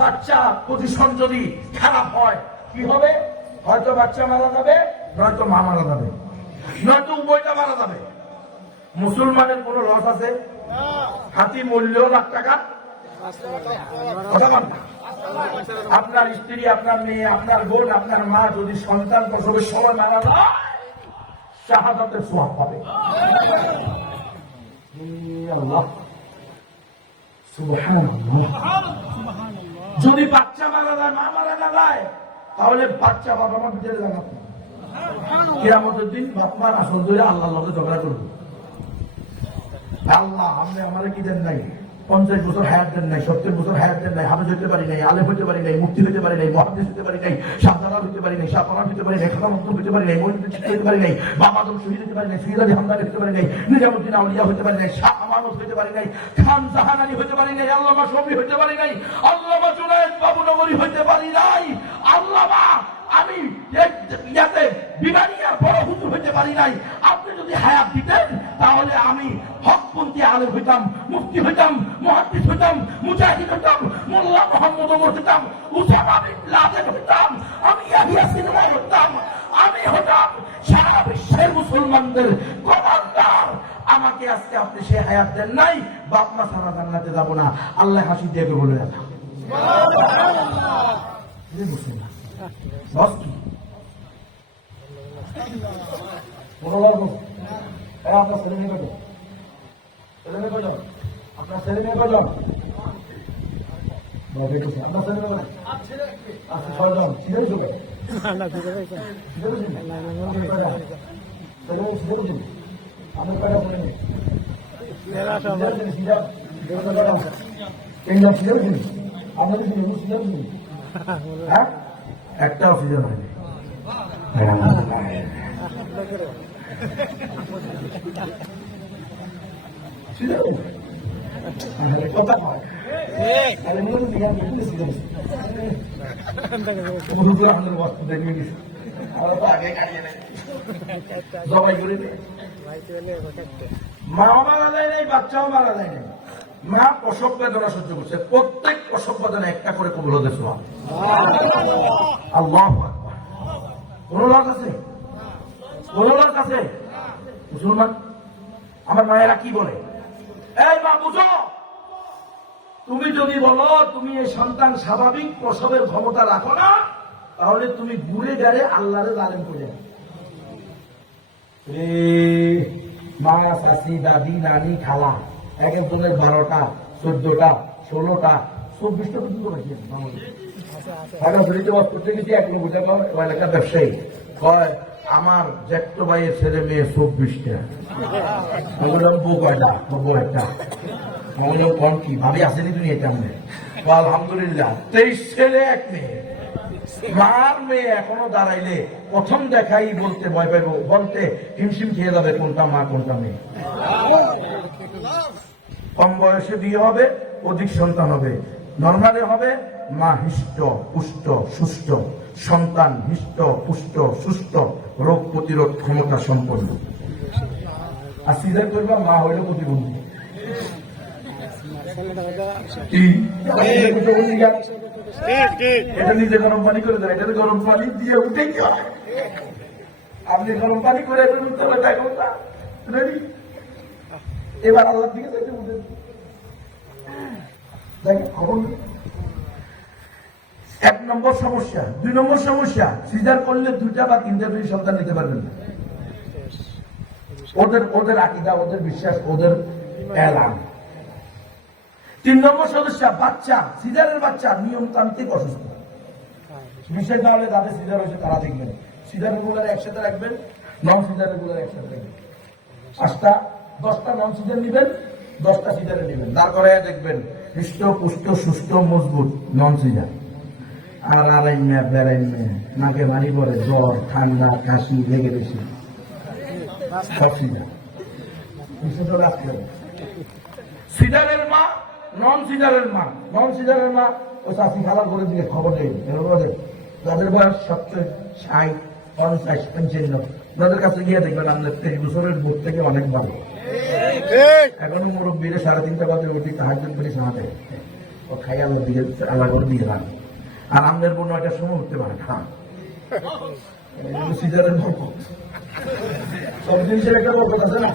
বাচ্চা পজিশন যদি খারাপ হয় কি হবে? হয়তো বাচ্চা মারা যাবে, নয়তো মা মারা যাবে, নয়তো উভয়টা মারা যাবে। মুসলমানের কোন লস আছে? হাতি মূল্যও লাখ টাকা। আপনার স্ত্রী, আপনার মেয়ে, আপনার বোন, আপনার মা যদি সন্তান প্রসবের সময় মারা যায় শাহাদাতের সোয়াব পাবে। আল্লাহ সুবহানাল্লাহ। যদি বাচ্চা মারা যায়, মা মারা না যায়, তাহলে বাচ্চা বাবা মা ভিতরে জানাত না। কিয়ামতের দিন বাপ মার আসল ধরে আল্লাহর লগে ঝগড়া করবে। আল্লাহ আপনি আমারে কি দেন নাই? 50 বছর হায়াত দেন নাই, 70 বছর হায়াত দেন নাই, হাফেজ হইতে পারি নাই, আলেম হইতে পারি নাই, মুফতি হইতে পারি নাই, মুহাদ্দিস হইতে পারি নাই, শাহজালাল হইতে পারি নাই, শাহপরান হইতে পারি নাই, খাতা মন্তব হইতে পারি নাই, মহিউদ্দিন চিশতি হইতে পারি নাই, বাবা আদম শহীদ হইতে পারি নাই, সৈয়দ আলী হামদানি হইতে পারি নাই, নিজামুদ্দিন আউলিয়া হইতে পারি নাই, শাহ আমানত হইতে পারি নাই, খান জাহান আলী হইতে পারি নাই, আল্লামা শফি হইতে পারি নাই, আল্লামা জুনায়েদ বাবুনগরী হইতে পারি নাই, আল্লাহ আমি ইয়াতে বিমানিয়া বড় হুজুর হইতে পারি নাই, আপনি যদি হায়াত দিতেন তাহলে আমি হকপন্থী আলেম হইতাম, মুফতি হইতাম, মুহাদ্দিস হইতাম, মুজাহিদ হইতাম, মোল্লা মোহাম্মদ ওমর হইতাম, উসামা বিন লাদেন হইতাম, আমি ইয়াহিয়া সিনওয়ার হইতাম, আমি হইতাম সারা বিশ্বের মুসলমানদের কমান্ডার। আমাকে আজকে আপনি সে হায়াত দেন নাই, বাপ মা সারা জান্নাতে যাব না, আল্লাহ হাসি দিয়ে বলে রাখা বস কি আপনার ছেলে মেয়ে কজন? ছেলে মেয়ে কজন? আপনার ছেলে মেয়ে কজন? আপনার ছেলে মেয়ে আচ্ছা ছয়জন। ছিলেন সুখে আমি কয়টা ছেলে মেয়ে? হ্যাঁ একটা অক্সিজেন হয়নি। কথা হয় আমাদের বস্তু দেখে গেছি, আমরা তো আগে কাটিয়ে নেই জবাই করে নেই। মাও মারা যায় নাই, বাচ্চাও মারা যায় নাই, মা প্রসব বেদনা সহ্য করছে, প্রত্যেক প্রসব বেদনা একটা করে কবুল হতে সোয়া। আল্লাহু আকবার। কোন লাভ আছে? কোন লাভ আছে? মুসলমান আমার মায়েরা কি বলে, এই মা বুঝো, তুমি যদি বলো তুমি এই সন্তান স্বাভাবিক প্রসবের ক্ষমতা রাখো না, তাহলে তুমি ঘুরে গেলে আল্লাহরে জালেম করে যাবে। মা, চাচি, দাদি, নানি, খালা এক একজনের 12টা, 14টা, 16টা, 24টা পর্যন্ত রাখি করতে গেছি। এক এলাকার ব্যবসায়ী কয় আমার জ্যেষ্ঠ ভাইয়ের ছেলে মেয়ে 24টা। বউ কয়টা? বউ একটা। কম কি ভাবি আসেনি তুমি এটা? আলহামদুলিল্লাহ 23 ছেলে 1 মেয়ে। মার মেয়ে এখনো দাঁড়াইলে প্রথম দেখাই বলতে ভয় পাইব, বলতে হিমশিম খেয়ে যাবে কোনটা মা কোনটা মেয়ে। কম বয়সে বিয়ে হবে, অধিক সন্তান হবে। নর্মালে হবে মা হিষ্ট পুষ্ট সুস্থ, সন্তান হিষ্ট পুষ্ট সুস্থ, রোগ প্রতিরোধ ক্ষমতা সম্পন্ন। আর সিজার করবা মা হইল প্রতিবন্ধী। এটা নিজে গরম পানি করে দেয়, এটা গরম পানি দিয়ে উঠে কি হয়? আপনি গরম পানি করে রেডি। এবার আল্লাহ দিকে উঠে দেখেন। 1 নম্বর সমস্যা। 2 নম্বর সমস্যা, সিজার করলে 2টা বা 3টা সন্তান নিতে পারবেন না। ওদের আকীদা, ওদের বিশ্বাস, ওদের এলান। 3 নম্বর সমস্যা, বাচ্চা, সিজারের বাচ্চা নিয়মতান্ত্রিক অসুস্থ। বিশেষ না হলে যাদের সিজার হয়েছে তারা দেখবেন, সিজারের গুলো একসাথে রাখবেন, নন সিজারের গুলো একসাথে রাখবেন। 5টা 10টা নন সিজার নিবেন, 10টা সিজারে নিবেন, তারপরে দেখবেন হৃষ্ট পুষ্ট সুস্থ মজবুত নন সিজার। আর আড়াইমা বেড়াইমা নাকে ভারী পড়ে, জ্বর ঠান্ডা কাশি লেগে বেশি, সব সিজার। সিজারের মা, নন সিজারের মা। নন সিজারের মা ও চাষি খালার করে দিকে খবর নেই, যাদের বয়স 70, 60, 50, 55, ওনাদের কাছে গিয়ে দেখবেন আপনার 23 বছরের বুক থেকে অনেক বড়। এখন মুরব্বীরা 3:30 বাজে উঠি তাহাজ্জুদ করে সাহায্য ও খাই আল্লাহ দিকে আল্লাহ করে দিয়ে যান। আর আমাদের বোন 9টার সময় উঠতে পারে না। সিজারের বরকত, সব জিনিসের একটা বরকত আছে না।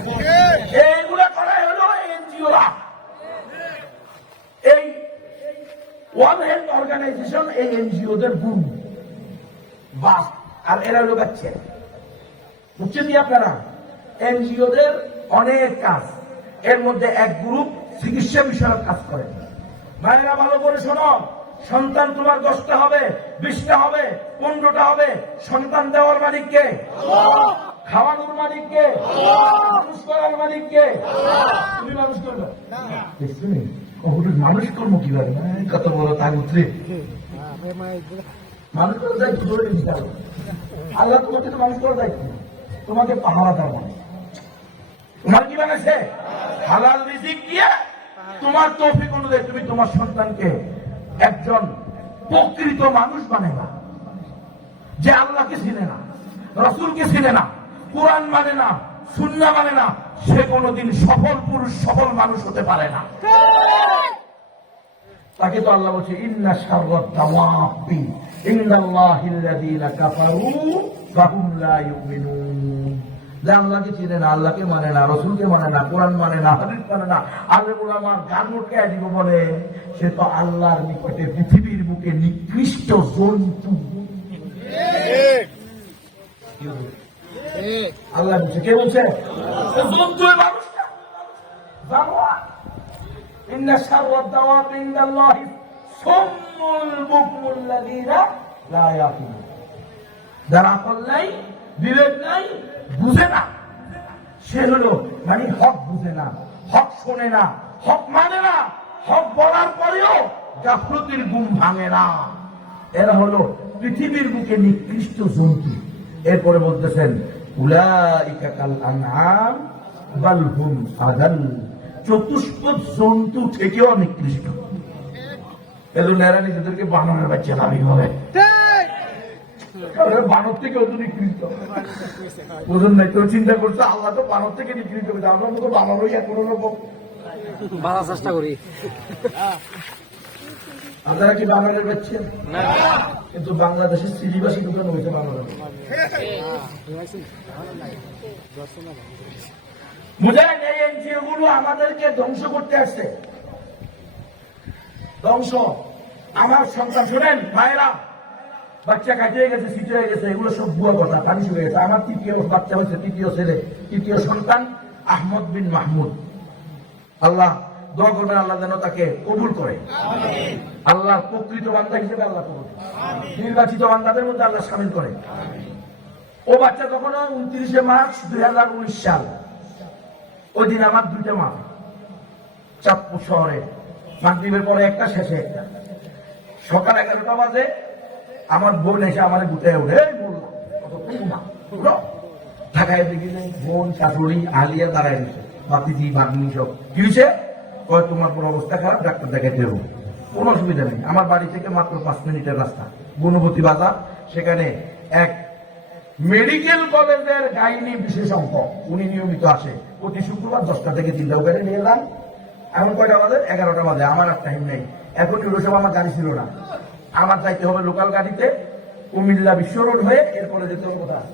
এইগুলা করাই হলো এনজিওরা, এই ওয়ার্ল্ড হেলথ অর্গানাইজেশন, এই এনজিওদের গুণ বাস। আর এরা হলো বাচ্চা, বুঝছেন কি আপনারা? এনজিওদের অনেক কাজ, এর মধ্যে এক গ্রুপ চিকিৎসা বিষয়ক কাজ করে। ভাইরা ভালো করে শোনো, সন্তান তোমার 10টা হবে, 20টা হবে, 15টা হবে, সন্তান দেওয়ার মালিককে, খাওয়ানোর মালিককে, মানুষ করার মালিককে। তুমি মানুষ করবে মানুষ কর্ম কিভাবে? কত বড় তাগুত্রে মানুষ করার দায়িত্ব ধরে নিতে হবে। আল্লাহ তোমাকে তো মানুষ করার দায়িত্ব, তোমাকে পাহারা দেওয়া। তোমার কি বানাইছে? হালাল রিজিক দিয়ে তোমার তৌফিক অনুযায়ী তুমি তোমার সন্তানকে একজন প্রকৃত মানুষ বানাইবা। যে আল্লাহকে চিনে না, রাসূলকে চিনে না, কোরআন মানে না, সুন্নাহ মানে না, সে কোনোদিন সফল পুরুষ, সফল মানুষ হতে পারে না। তাকে তো আল্লাহ বলছে ইন্না শাররাদ দাওয়াবি ইনদাল্লাহিল্লাযীনা কাফারু ফাহুম লা ইউমিনুন। যে আল্লাহকে চিনে না, আল্লাহকে মানে না, রাসূলকে মানে না, কোরআন মানে না, হাদিস মানে না, আলেম উলামার গান মুটকে দিব বলে, সে তো আল্লাহর নিকটে পৃথিবীর বুকে নিকৃষ্ট জন্তু। আল্লাহ বলছে, কে বলছে? জন্তু মানুষটা, জানোয়ার। ইন্না শাররাদ দাওয়াবি ইনদাল্লাহি সুম্মুল বুকমুল্লাযীনা লা ইয়াকিলুন। যারা আকল নাই, বিবেক নাই, বুঝে না, সে হলো মানে হক বুঝে না, হক শোনে না, হক মানে না, হক বলার পরেও গাফলতির ঘুম ভাঙে না। এরা হলো পৃথিবীর বুকে নিকৃষ্ট জন্তু। এরপরে বলতেছেন উলাইকা কাল আনআম বাল হুম আযাল। চতুষ্পদ জন্তু থেকেও নিকৃষ্ট। এজন্য এরা নিজেদেরকে বানরের বাচ্চা দাবি করে। বানর থেকে অত নিকৃষ্ট বুঝুন নাই। কেউ চিন্তা করছে আল্লাহ তো বানর থেকে নিকৃষ্ট করছে, আমরা মতো বানর হইয়া কোনো রকম বাড়ার চেষ্টা করি। আপনারা কি বানরের বাচ্চা? কিন্তু বাংলাদেশের সিলিবাসী দোকান হয়েছে বানরের। বুঝলেন, এই এনজিও গুলো আমাদেরকে ধ্বংস করতে আসছে। ধ্বংস। আমার সন্তান, শোনেন ভাইরা, বাচ্চা কাটিয়ে গেছে, সিটে হয়ে গেছে, এগুলো সব ভুয়া কথা, পানি শুয়ে গেছে। আমার তৃতীয় বাচ্চা হয়েছে, তৃতীয় ছেলে, তৃতীয় সন্তান আহমদ বিন মাহমুদ। আল্লাহ দোয়া করবেন, আল্লাহ যেন তাকে কবুল করে। আল্লাহ প্রকৃত বান্দা হিসেবে আল্লাহ কবুল, নির্বাচিত বান্দাদের মধ্যে আল্লাহ সামিল করে। ও বাচ্চা তখন 29শে মার্চ 2019 সাল। ওই দিন আমার দুইটা মা, চাঁদপুর শহরে, মাগরিবের পরে একটা, শেষে একটা। সকাল 11টা বাজে আমার বোন এসে আমার গুটায় উঠে ঢাকায় দেখি বোন, শাশুড়ি, আলিয়া দাঁড়ায় দিচ্ছে, বাতিজি বাগনি সব। কি হয়েছে? তোমার কোনো অবস্থা খারাপ, ডাক্তার দেখাইতে দেবো। কোনো অসুবিধা নেই, আমার বাড়ি থেকে মাত্র 5 মিনিটের রাস্তা, গুণবতী বাজার। সেখানে এক মেডিকেল কলেজের গাইনি বিশেষজ্ঞ, উনি নিয়মিত আসে প্রতি শুক্রবার 10টা থেকে 3টা। ওখানে নিয়ে এলাম। এখন কয়টা বাজে? 11টা বাজে। আমার আর টাইম নেই, এখন ওসব আমার গাড়ি ছিল না, আমার যাইতে হবে লোকাল গাড়িতে কুমিল্লা বিশ্ব রোড হয়ে, এরপরে যেতে হবে কোথায়?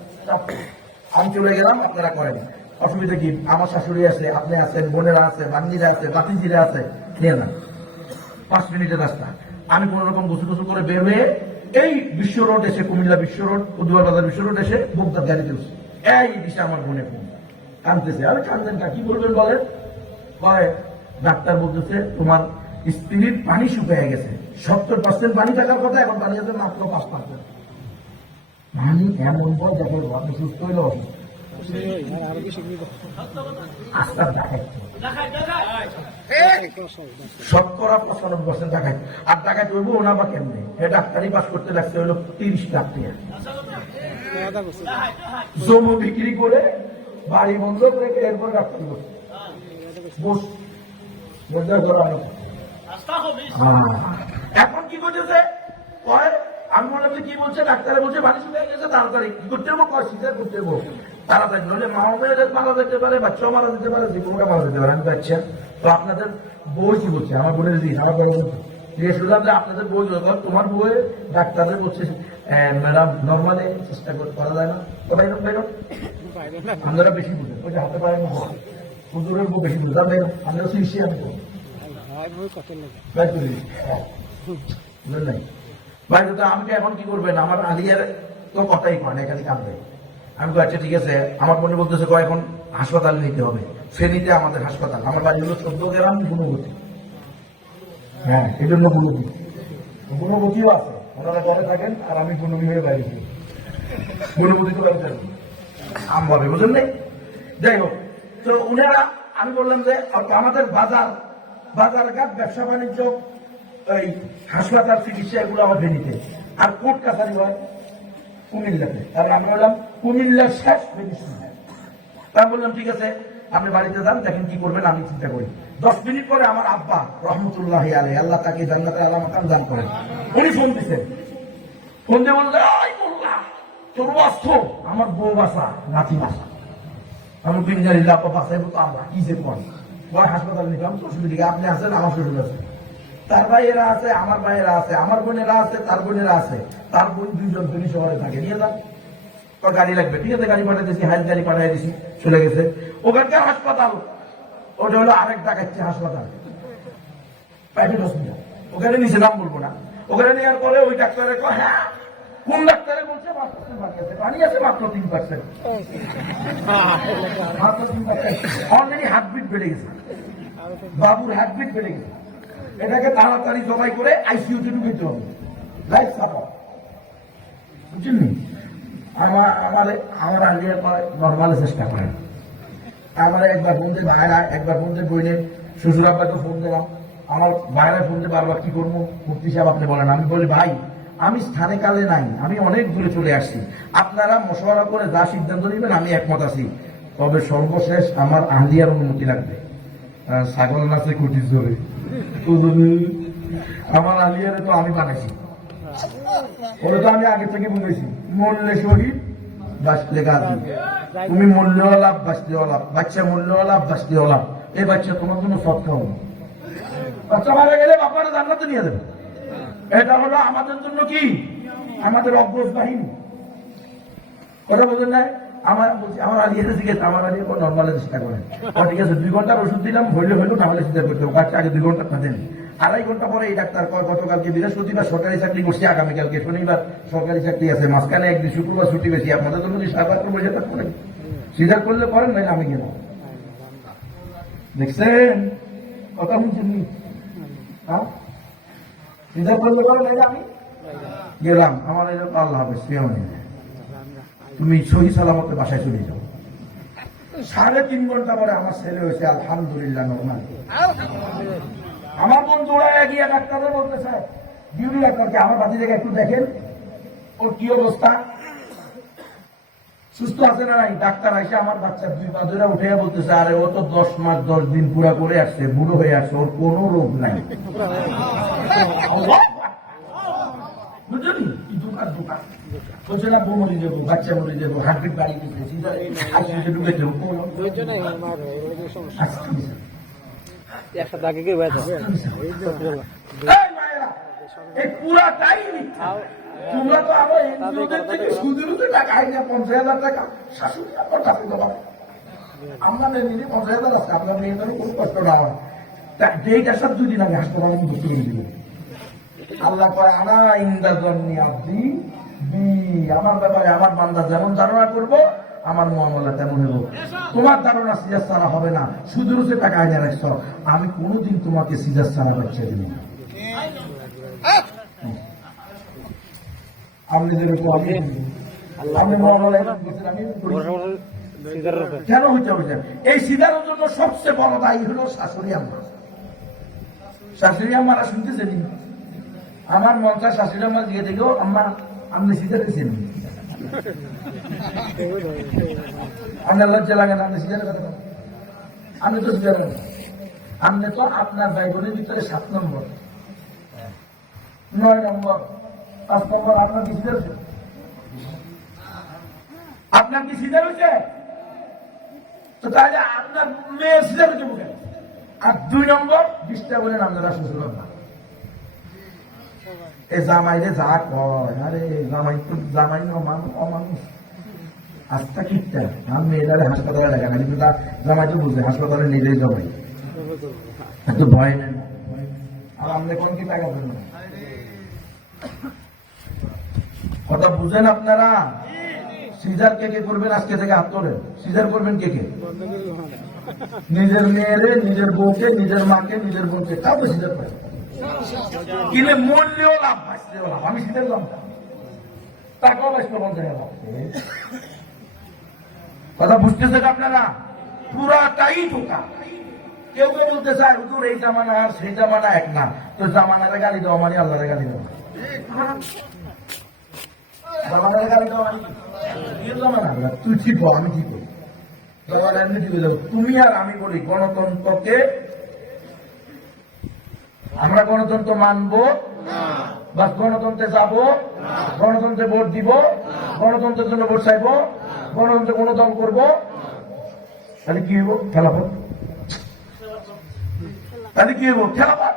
আমি চলে গেলাম। আপনারা করেন, অসুবিধা কি? আমার শাশুড়ি আছে, আপনি আছেন, বোনেরা আছে, বান্দিরা আছে, বাতিজিরা আছে, নিয়ে না। 5 মিনিটের রাস্তা। আমি কোন রকম গোসু গোসু করে বের হয়ে এই বিশ্ব রোড এসে, কুমিল্লা বিশ্ব রোড, উদ্দুয়ার বাজার বিশ্ব রোড এসে বোগদার গাড়িতে উঠছি। এই দিশা আমার বোনে ফোন কাঁদতেছে। আরে কাঁদলেন কা, কি বলবেন বলেন? ডাক্তার বলতেছে তোমার স্ত্রীর পানি শুকিয়ে গেছে, 70% পানি থাকার কথা, এখন পানি আছে মাত্র 5%। পানি এমন বল দেখো, আপনি সুস্থ হইলে অসুস্থ। শতকরা 95% ডাকাত। আর ডাকাত হইব ওনা বা কেমনে? ডাক্তারি পাস করতে লাগছে হইল 30 লাখ টাকা। জমি বিক্রি করে, বাড়ি বন্ধ করে, এরপর ডাক্তারি করছে। এখন কি করতেছে? আমি বললাম যে কি বলছে? ডাক্তারে বলছে পানি শুকিয়ে গেছে, তাড়াতাড়ি কি করতে হবে? সিজার করতে হবে তাড়াতাড়ি, নইলে মাও মেয়েদের মারা যেতে পারে, বাচ্চাও মারা যেতে পারে, যে কোনোটা মারা যেতে পারে। আমি পাচ্ছি তো আপনাদের বই কি বলছে? আমার বোনের দিন আমার বই জিজ্ঞেস করলাম যে আপনাদের বই, তোমার বইয়ে ডাক্তারদের বলছে ম্যাডাম নর্মালি চেষ্টা করা যায় না। ওটাই বাইর আপনারা বেশি বুঝেন, ওই যে হাতে পারে না হুজুরের বই বেশি বুঝলাম। আমরা শিখছি, আমি বুঝলেন নাই ভাই। তো আমি এখন কি করবেন? আমার আলিয়ার তো কথাই কয় না, এখানে কাঁদবে। আমি আচ্ছা ঠিক আছে। আমার মনে বলতেছে এখন হাসপাতালে নিতে হবে, ফেনীতে আমাদের হাসপাতাল। আমার বাড়ি হলো 14 গ্রাম গুণবতী। হ্যাঁ, এই জন্য গুণবতীও আছে, ওনারা ঘরে থাকেন আর আমি গুণবী হয়ে বাইরে গুণবতী করে আমভাবে, বুঝলেন নাই? যাই হোক, তো উনারা, আমি বললাম যে আমাদের বাজারঘাট, ব্যবসা বাণিজ্য, এই হাসপাতাল, চিকিৎসা, এগুলো আমার ফেনীতে। আর কোর্ট কাছারি হয় কুমিল্লাতে। তাহলে আমি বললাম কুমিল্লার শেষ মেডিসিন। তা বললাম ঠিক আছে, আপনি বাড়িতে যান, দেখেন কি করবেন, আমি চিন্তা করি। 10 মিনিট পরে আমার আব্বা রহমতুল্লাহ আলাইহি, আল্লাহ তাকে জান্নাতে আলা মাকাম দান করেন, উনি ফোন দিচ্ছেন। ফোন দিয়ে বললেন, তোর অস্ত্র আমার বউ বাসা নাতি বাসা আমি বিঞ্জারি লাভ বাসাইব তো আমরা কি যে করি বয় হাসপাতালে নিলাম শ্বশুর দিকে আপনি আছেন আমার শ্বশুর আছে তার ভাইয়েরা আছে আমার ভাইয়েরা আছে আমার বোনেরা আছে তার বোনেরা আছে তার বোন দুইজন তিনি শহরে থাকে নিয়ে যান তোর গাড়ি লাগবে ঠিক আছে গাড়ি পাঠিয়ে দিয়েছি হাইল গাড়ি পাঠিয়ে দিয়েছি চলে গেছে ওখানকার হাসপাতাল ওটা হলো আরেক ডাকাচ্ছে হাসপাতাল প্রাইভেট হসপিটাল ওখানে নিচে নাম বলবো না ওখানে নেওয়ার পরে ওই ডাক্তারের হ্যাঁ কোন ডাক্তারে বলছে পানি আছে মাত্র 3%। অলরেডি হার্টবিট বেড়ে গেছে বাবুর হার্টবিট বেড়ে গেছে এটাকে তাড়াতাড়ি জবাই করে আইসিইউতে ঢুকিতে হবে লাইফ সাপোর্ট বুঝছেন আমার আগে নর্মালে চেষ্টা করেন আমার একবার ফোন দিয়ে ভাইরা একবার ফোন দিয়ে বইলে শ্বশুর আব্বাকে ফোন দিলাম আমার ভাইরা ফোন দিয়ে বারবার কি করবো মুফতি সাহেব আপনি বলেন আমি বলি ভাই আমি স্থানে কালে নাই আমি অনেক দূরে চলে আসছি আপনারা মশওয়ারা করে যা সিদ্ধান্ত নেবেন আমি একমত আছি তবে সর্বশেষ আমার আহলিয়ার অনুমতি লাগবে ছাগল নাচে কুটি জোরে আমার আলিয়ারে তো আমি বানাইছি ওটা তো আমি আগে থেকে বুঝেছি মরলে শহীদ বাঁচলে গাজী তুমি মূল্যও লাভ বাঁচলেও লাভ বাচ্চা মূল্যও লাভ বাঁচলেও লাভ এই বাচ্চা তোমার জন্য সত্য হবে বাচ্চা মারা গেলে বাপারা জান্নাতে নিয়ে যাবে এটা হলো আমাদের জন্য কি আমাদের অগ্রজ বাহিনী কথা বলছেন না আমার বলছি আমার আলিয়াতে জিজ্ঞেস আমার আলিয়া নর্মালে চেষ্টা করেন ঠিক আছে 2 ঘন্টার ওষুধ দিলাম হইলে হইলো নাহলে চিন্তা করতে হবে বাচ্চা আগে 2 ঘন্টা না দেন 2.5 ঘন্টা পরে এই ডাক্তার কয় গতকালকে বৃহস্পতিবার সরকারি চাকরি করছি আগামীকালকে শনিবার সরকারি চাকরি আছে মাঝখানে একদিন শুক্রবার ছুটি বেশি আপনাদের জন্য সারবার করবো সেটা করেন সিজার করলে করেন নাহলে আমি গেলাম দেখছেন কথা বলছেন হ্যাঁ সিজার করলে করেন নাহলে আমি গেলাম আমার আল্লাহ হাফেজ তুমি সহি সালামতে বাসায় চলে যাও 3.5 ঘন্টা পরে আমার ছেলে হয়েছে আলহামদুলিল্লাহ নরমাল আমার বোন দৌড়ায় গিয়ে ডাক্তারে বলতে চায় ডিউটি ডাক্তারকে আমার বাতি থেকে একটু দেখেন ওর কি অবস্থা সুস্থ আছে না নাই ডাক্তার এসে আমার বাচ্চা 2 পা ধরে উঠে বলতেছে আরে ও তো 10 মাস 10 দিন পুরা করে আসছে বুড়ো হয়ে আসছে ওর কোনো রোগ নাই বুঝলি কি দোকান বলছে না বউ মরে যাবো বাচ্চা মরে যাবো হার্টবিট বাড়ি দিতেছি ঢুকে যাবো একসাথে আগে কেউ পুরাটাই তোমরা তো আবার এনজিওদের থেকে সুদের টাকা আইনা 50,000 টাকা শাশুড়ি আপনার কাছে দেওয়া আপনাদের নিলে 50,000 আছে আপনার মেয়েদের কোনো কষ্ট না হয় যেইটার সাথে 2 দিন আগে হাসপাতালে ভর্তি করে দিল আল্লাহ কয় আনা ইন্দা জন্নি আব্দি বি আমার ব্যাপারে আমার বান্দা যেমন ধারণা করবো আমার মুআমালা তেমন হলো তোমার ধারণা সিজার ছাড়া হবে না সুদের উপরে টাকা আইনা রাখছ আমি কোনোদিন তোমাকে সিজার ছাড়া বাচ্চা দিব না আপনি কেন হইতে হবে এই সিজারের জন্য সবচেয়ে বড় দায়ী হলো শাশুড়ি আম্মা শাশুড়ি আম্মারা শুনতেছেন আমার মনটা শাশুড়ি আম্মা দিয়ে দেখো আম্মা আপনি সিজার দিয়েছেন আপনার লজ্জা লাগে না আপনি সিজারের কথা আমি তো সিজার আপনি তো আপনার ভাই বোনের ভিতরে 7 নম্বর 9 নম্বর 5 নম্বর আপনার কি সিজার হয়েছে আপনার কি সিজার হয়েছে তো তাহলে আপনার মেয়ে সিজার হয়েছে বুঝে আর 2 নম্বর 20টা বলেন আপনারা শ্বশুর আব্বা এই জামাইরে যা কয় আরে জামাই তো জামাই অমানুষ আস্থা কিটা আমি মেয়েরা হাসপাতালে লাগা না কিন্তু জামাই তো বুঝে হাসপাতালে নিলেই জামাই এত ভয় নেই আর আমরা কোন কি টাকা দেবো না কথা বুঝেন আপনারা সিজার কে কে করবেন আজকে থেকে হাত তোলেন সিজার করবেন কে কে নিজের মেয়েরে নিজের বউকে নিজের মাকে নিজের বোনকে কাউকে সিজার করে কিনে মরলেও লাভ বাঁচলেও লাভ আমি সিজার জানতাম টাকাও বাঁচতে বলতে কথা বুঝতেছেন আপনারা পুরাটাই ঢোকা কেউ কেউ বলতে চায় হুজুর এই জামানা আর সেই জামানা এক না তো জামানারে গালি দেওয়া মানে আল্লাহরে গালি দেওয়া জামানারে গালি দেওয়া মানে জামানা তুই ঠিক হো আমি ঠিক করি জামানা এমনি ঠিক হয়ে যাবো তুমি আর আমি বলি গণতন্ত্রকে আমরা গণতন্ত্র মানবো বা গণতন্ত্রে যাবো গণতন্ত্রে ভোট দিব গণতন্ত্রের জন্য ভোট চাইবো, গণতন্ত্রে কোনো দল করবো, তাহলে কি হইব? খেলাফত। তাহলে কি হইব? খেলাফত।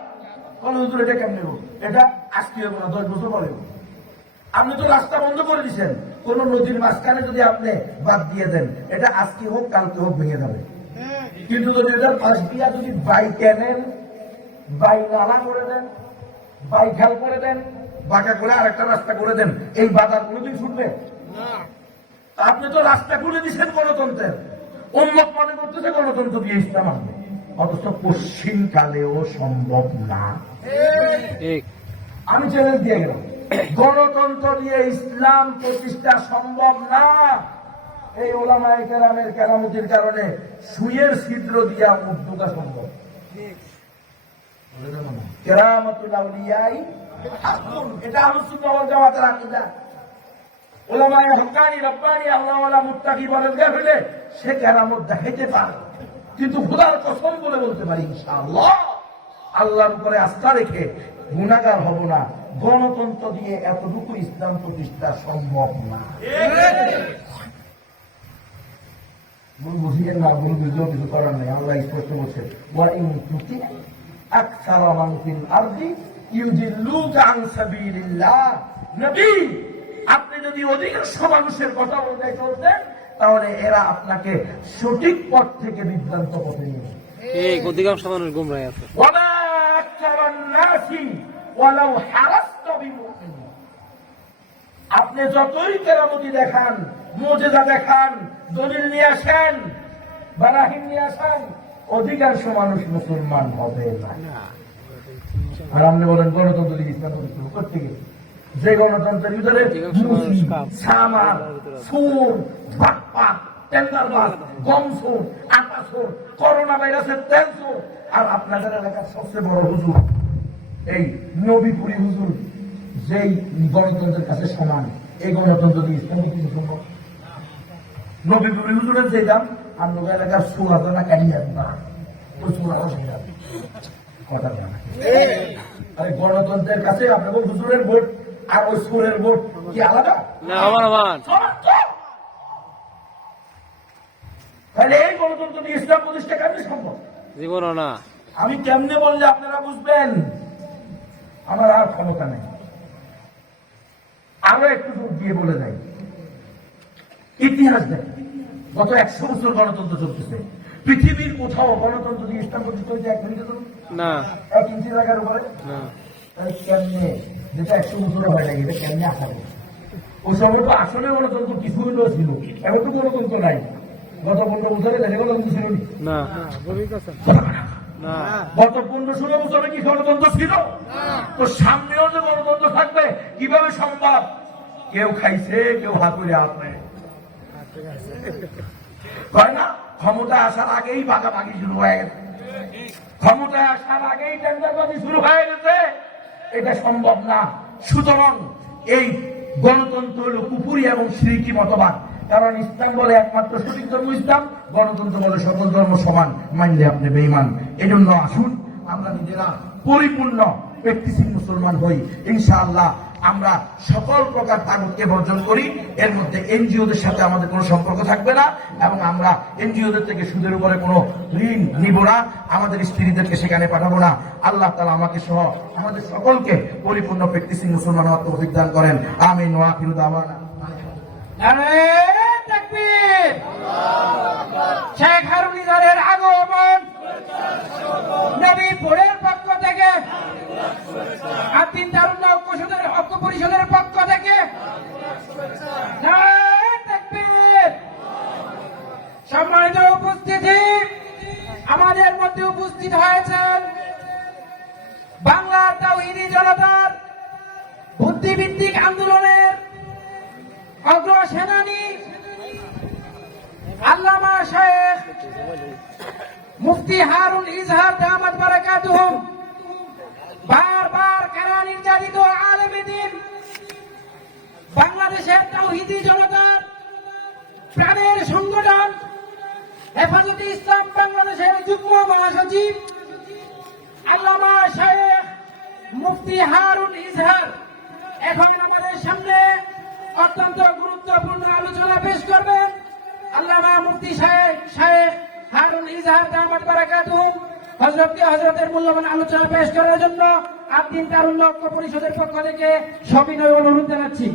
গণতন্ত্র এটা কেমন হইব? এটা আজকে হইব না, 10 বছর পরে হইব। আপনি তো রাস্তা বন্ধ করে দিচ্ছেন, কোন নদীর মাঝখানে যদি আপনি বাদ দিয়ে দেন, এটা আজকে হোক কালকে হোক ভেঙে যাবে। কিন্তু যদি এটার পাশ দিয়া যদি বাই কেনেন, বাই নালা করে দেন, বাই খাল করে দেন, বাঁকা করে আরেকটা রাস্তা করে দেন, এই বাধার কোনোদিন ছুটবে? আপনি তো রাস্তা করে দিচ্ছেন গণতন্ত্রের, উন্মত মনে করতেছে গণতন্ত্র দিয়ে ইসলাম আসবে, অথচ পশ্চিম কালেও সম্ভব না। ঠিক। আমি চ্যালেঞ্জ দিয়ে গেলাম, গণতন্ত্র দিয়ে ইসলাম প্রতিষ্ঠা সম্ভব না। এই ওলামায়ে কেরামের কেরামতির কারণে সুইয়ের ছিদ্র দিয়া মুখ ঢোকা সম্ভব। কেরামতুল আউলিয়াই হাক্কুন, এটা আহলুস সুন্নাহ ওয়াল জামাতের আকীদা। ওলামায়ে হক্কানি রব্বানি আল্লাহওয়ালা মুত্তাকি বলেন হইলে সে কেরামত দেখাইতে পারে, কিন্তু খোদার কসম বলে বলতে পারি ইনশাআল্লাহ আল্লাহর উপরে আস্থা রেখে গুনাহগার হব না। গণতন্ত্র দিয়ে এতটুকু ইসলাম প্রতিষ্ঠা সম্ভব না। বুঝিয়ে না, ভুল বুঝলেও কিছু করার নেই। আল্লাহ স্পষ্ট বলছে, ওয়া ইন তুতি আকসারা মান ফিল আরদি ইউদিল্লুকা আন সাবিলিল্লাহ। নবী, আপনি যদি অধিকাংশ মানুষের কথা অনুযায়ী চলতেন, তাহলে এরা আপনাকে সঠিক পথ থেকে বিভ্রান্ত পথে নিয়ে যাবে। ঠিক, অধিকাংশ মানুষ গুমরায় আছে। ওয়ালা আকসারান নাসি ওয়ালাউ হারাসতা বিমুমিনিন। আপনি যতই কেরামতি দেখান, মুজিজা দেখান, দলিল নিয়ে আসেন, বারাহিন নিয়ে আসেন, অধিকাংশ মানুষ মুসলমান হবে না। আর আপনি বলেন গণতন্ত্র দিয়ে ইসলাম প্রতিষ্ঠা করতে গেলে যে গণতন্ত্রের ভিতরে মুসি, সামার, সুর, বাটপাট, টেন্ডারবাজ, গম সুর, আটা সুর, করোনা ভাইরাসের তেল সুর, আর আপনাদের এলাকার সবচেয়ে বড় হুজুর এই নবীপুরি হুজুর, যেই গণতন্ত্রের কাছে সমান, এই গণতন্ত্র দিয়ে ইসলাম কিছু সম্ভব? নবীপুরি হুজুরের যে দাম আর নবী এলাকার সুর আছে না, কাহিনী না, ওই সুর আরো সেই দাম। কথা জানা আরে গণতন্ত্রের কাছে আপনাকে হুজুরের ভোট আর ওই সুরের ভোট কি আলাদা? না, সমান। তাহলে এই গণতন্ত্র দিয়ে ইসলাম প্রতিষ্ঠা কেমনি সম্ভব? জীবনও না। আমি কেমনে বললে আপনারা বুঝবেন? আমার আর ক্ষমতা নেই। আরো একটু জোর দিয়ে বলে যাই, ইতিহাস দেখ, গত 100 বছর গণতন্ত্র চলতেছে, পৃথিবীর কোথাও গণতন্ত্র দিয়ে ইসলাম প্রতিষ্ঠা হয়েছে 1 মিনিটে চলুন, না, 1 ইঞ্চি জায়গার উপরে? না। তাহলে কেমনে, যেটা 100 বছর হয় না, এটা কেমনে আসা যায়? ওই সময় তো আসলে গণতন্ত্র কিছু হলেও ছিল, এখন তো গণতন্ত্র নাই। গত 15 বছরে দেখে গণতন্ত্র ছিল না, না। গত 15-16 বছরে কি গণতন্ত্র ছিল? তো সামনেও যে গণতন্ত্র থাকবে কিভাবে সম্ভব? কেউ খাইছে, কেউ হাতুড়ে হাত নেয়, তাই না? ক্ষমতায় আসার আগেই ভাগাভাগি শুরু হয়ে গেছে, ক্ষমতায় আসার আগেই টেন্ডারবাজি শুরু হয়ে গেছে, এটা সম্ভব না। সুতরাং এই গণতন্ত্র হল কুফরি এবং শিরকি মতবাদ। কারণ ইসলাম বলে একমাত্র সঠিক ধর্ম ইসলাম, গণতন্ত্র বলে সকল ধর্ম সমান, মানলে আপনি বেঈমান। এই জন্য আসুন আমরা নিজেরা পরিপূর্ণ প্র্যাকটিসিং মুসলমান হই। ইনশাআল্লাহ আমরা সকল প্রকার তাগুতকে বর্জন করি। এর মধ্যে এনজিওদের সাথে আমাদের কোনো সম্পর্ক থাকবে না, এবং আমরা এনজিওদের থেকে সুদের উপরে কোনো ঋণ নিব না, আমাদের স্ত্রীদেরকে সেখানে পাঠাবো না। আল্লাহ তাআলা আমাকে সহ আমাদের সকলকে পরিপূর্ণ প্র্যাকটিসিং মুসলমান হওয়ার তৌফিক দান করেন। আমিন ওয়া আখিরু দাওয়ানা। শেখ হারুনিজারের আগমন নবীপুরের পক্ষ থেকে আর 3 তারুণ্য ঐক্য পরিষদের পক্ষ থেকে সম্মানিত উপস্থিতি, আমাদের মধ্যে উপস্থিত হয়েছেন বাংলার তাওহীদি জনতার বুদ্ধিভিত্তিক আন্দোলনের অগ্রসেনানী আল্লামা শেখ মুফতি হারুন ইজহার দামাত বারাকাতুহুম, বারবার কারা নির্যাতিত আলেমে দ্বীন, বাংলাদেশের তাওহীদি জনতার প্রাণের সংগঠন হেফাজতে ইসলাম বাংলাদেশের যুগ্ম মহাসচিব আল্লামা শেখ মুফতি হারুন ইজহার এখন আমাদের সামনে অত্যন্ত গুরুত্ব গুরুত্বপূর্ণ আলোচনা পেশ করবেন আল্লামা মুফতি শায়েখ হারুন ইজহার দামাত বারাকাতুহু। হযরতের মূল্যবান আলোচনা পেশ করার জন্য আদিন তারুণ্য ঐক্য পরিষদের পক্ষ থেকে সবিনয় অনুরোধ জানাচ্ছি।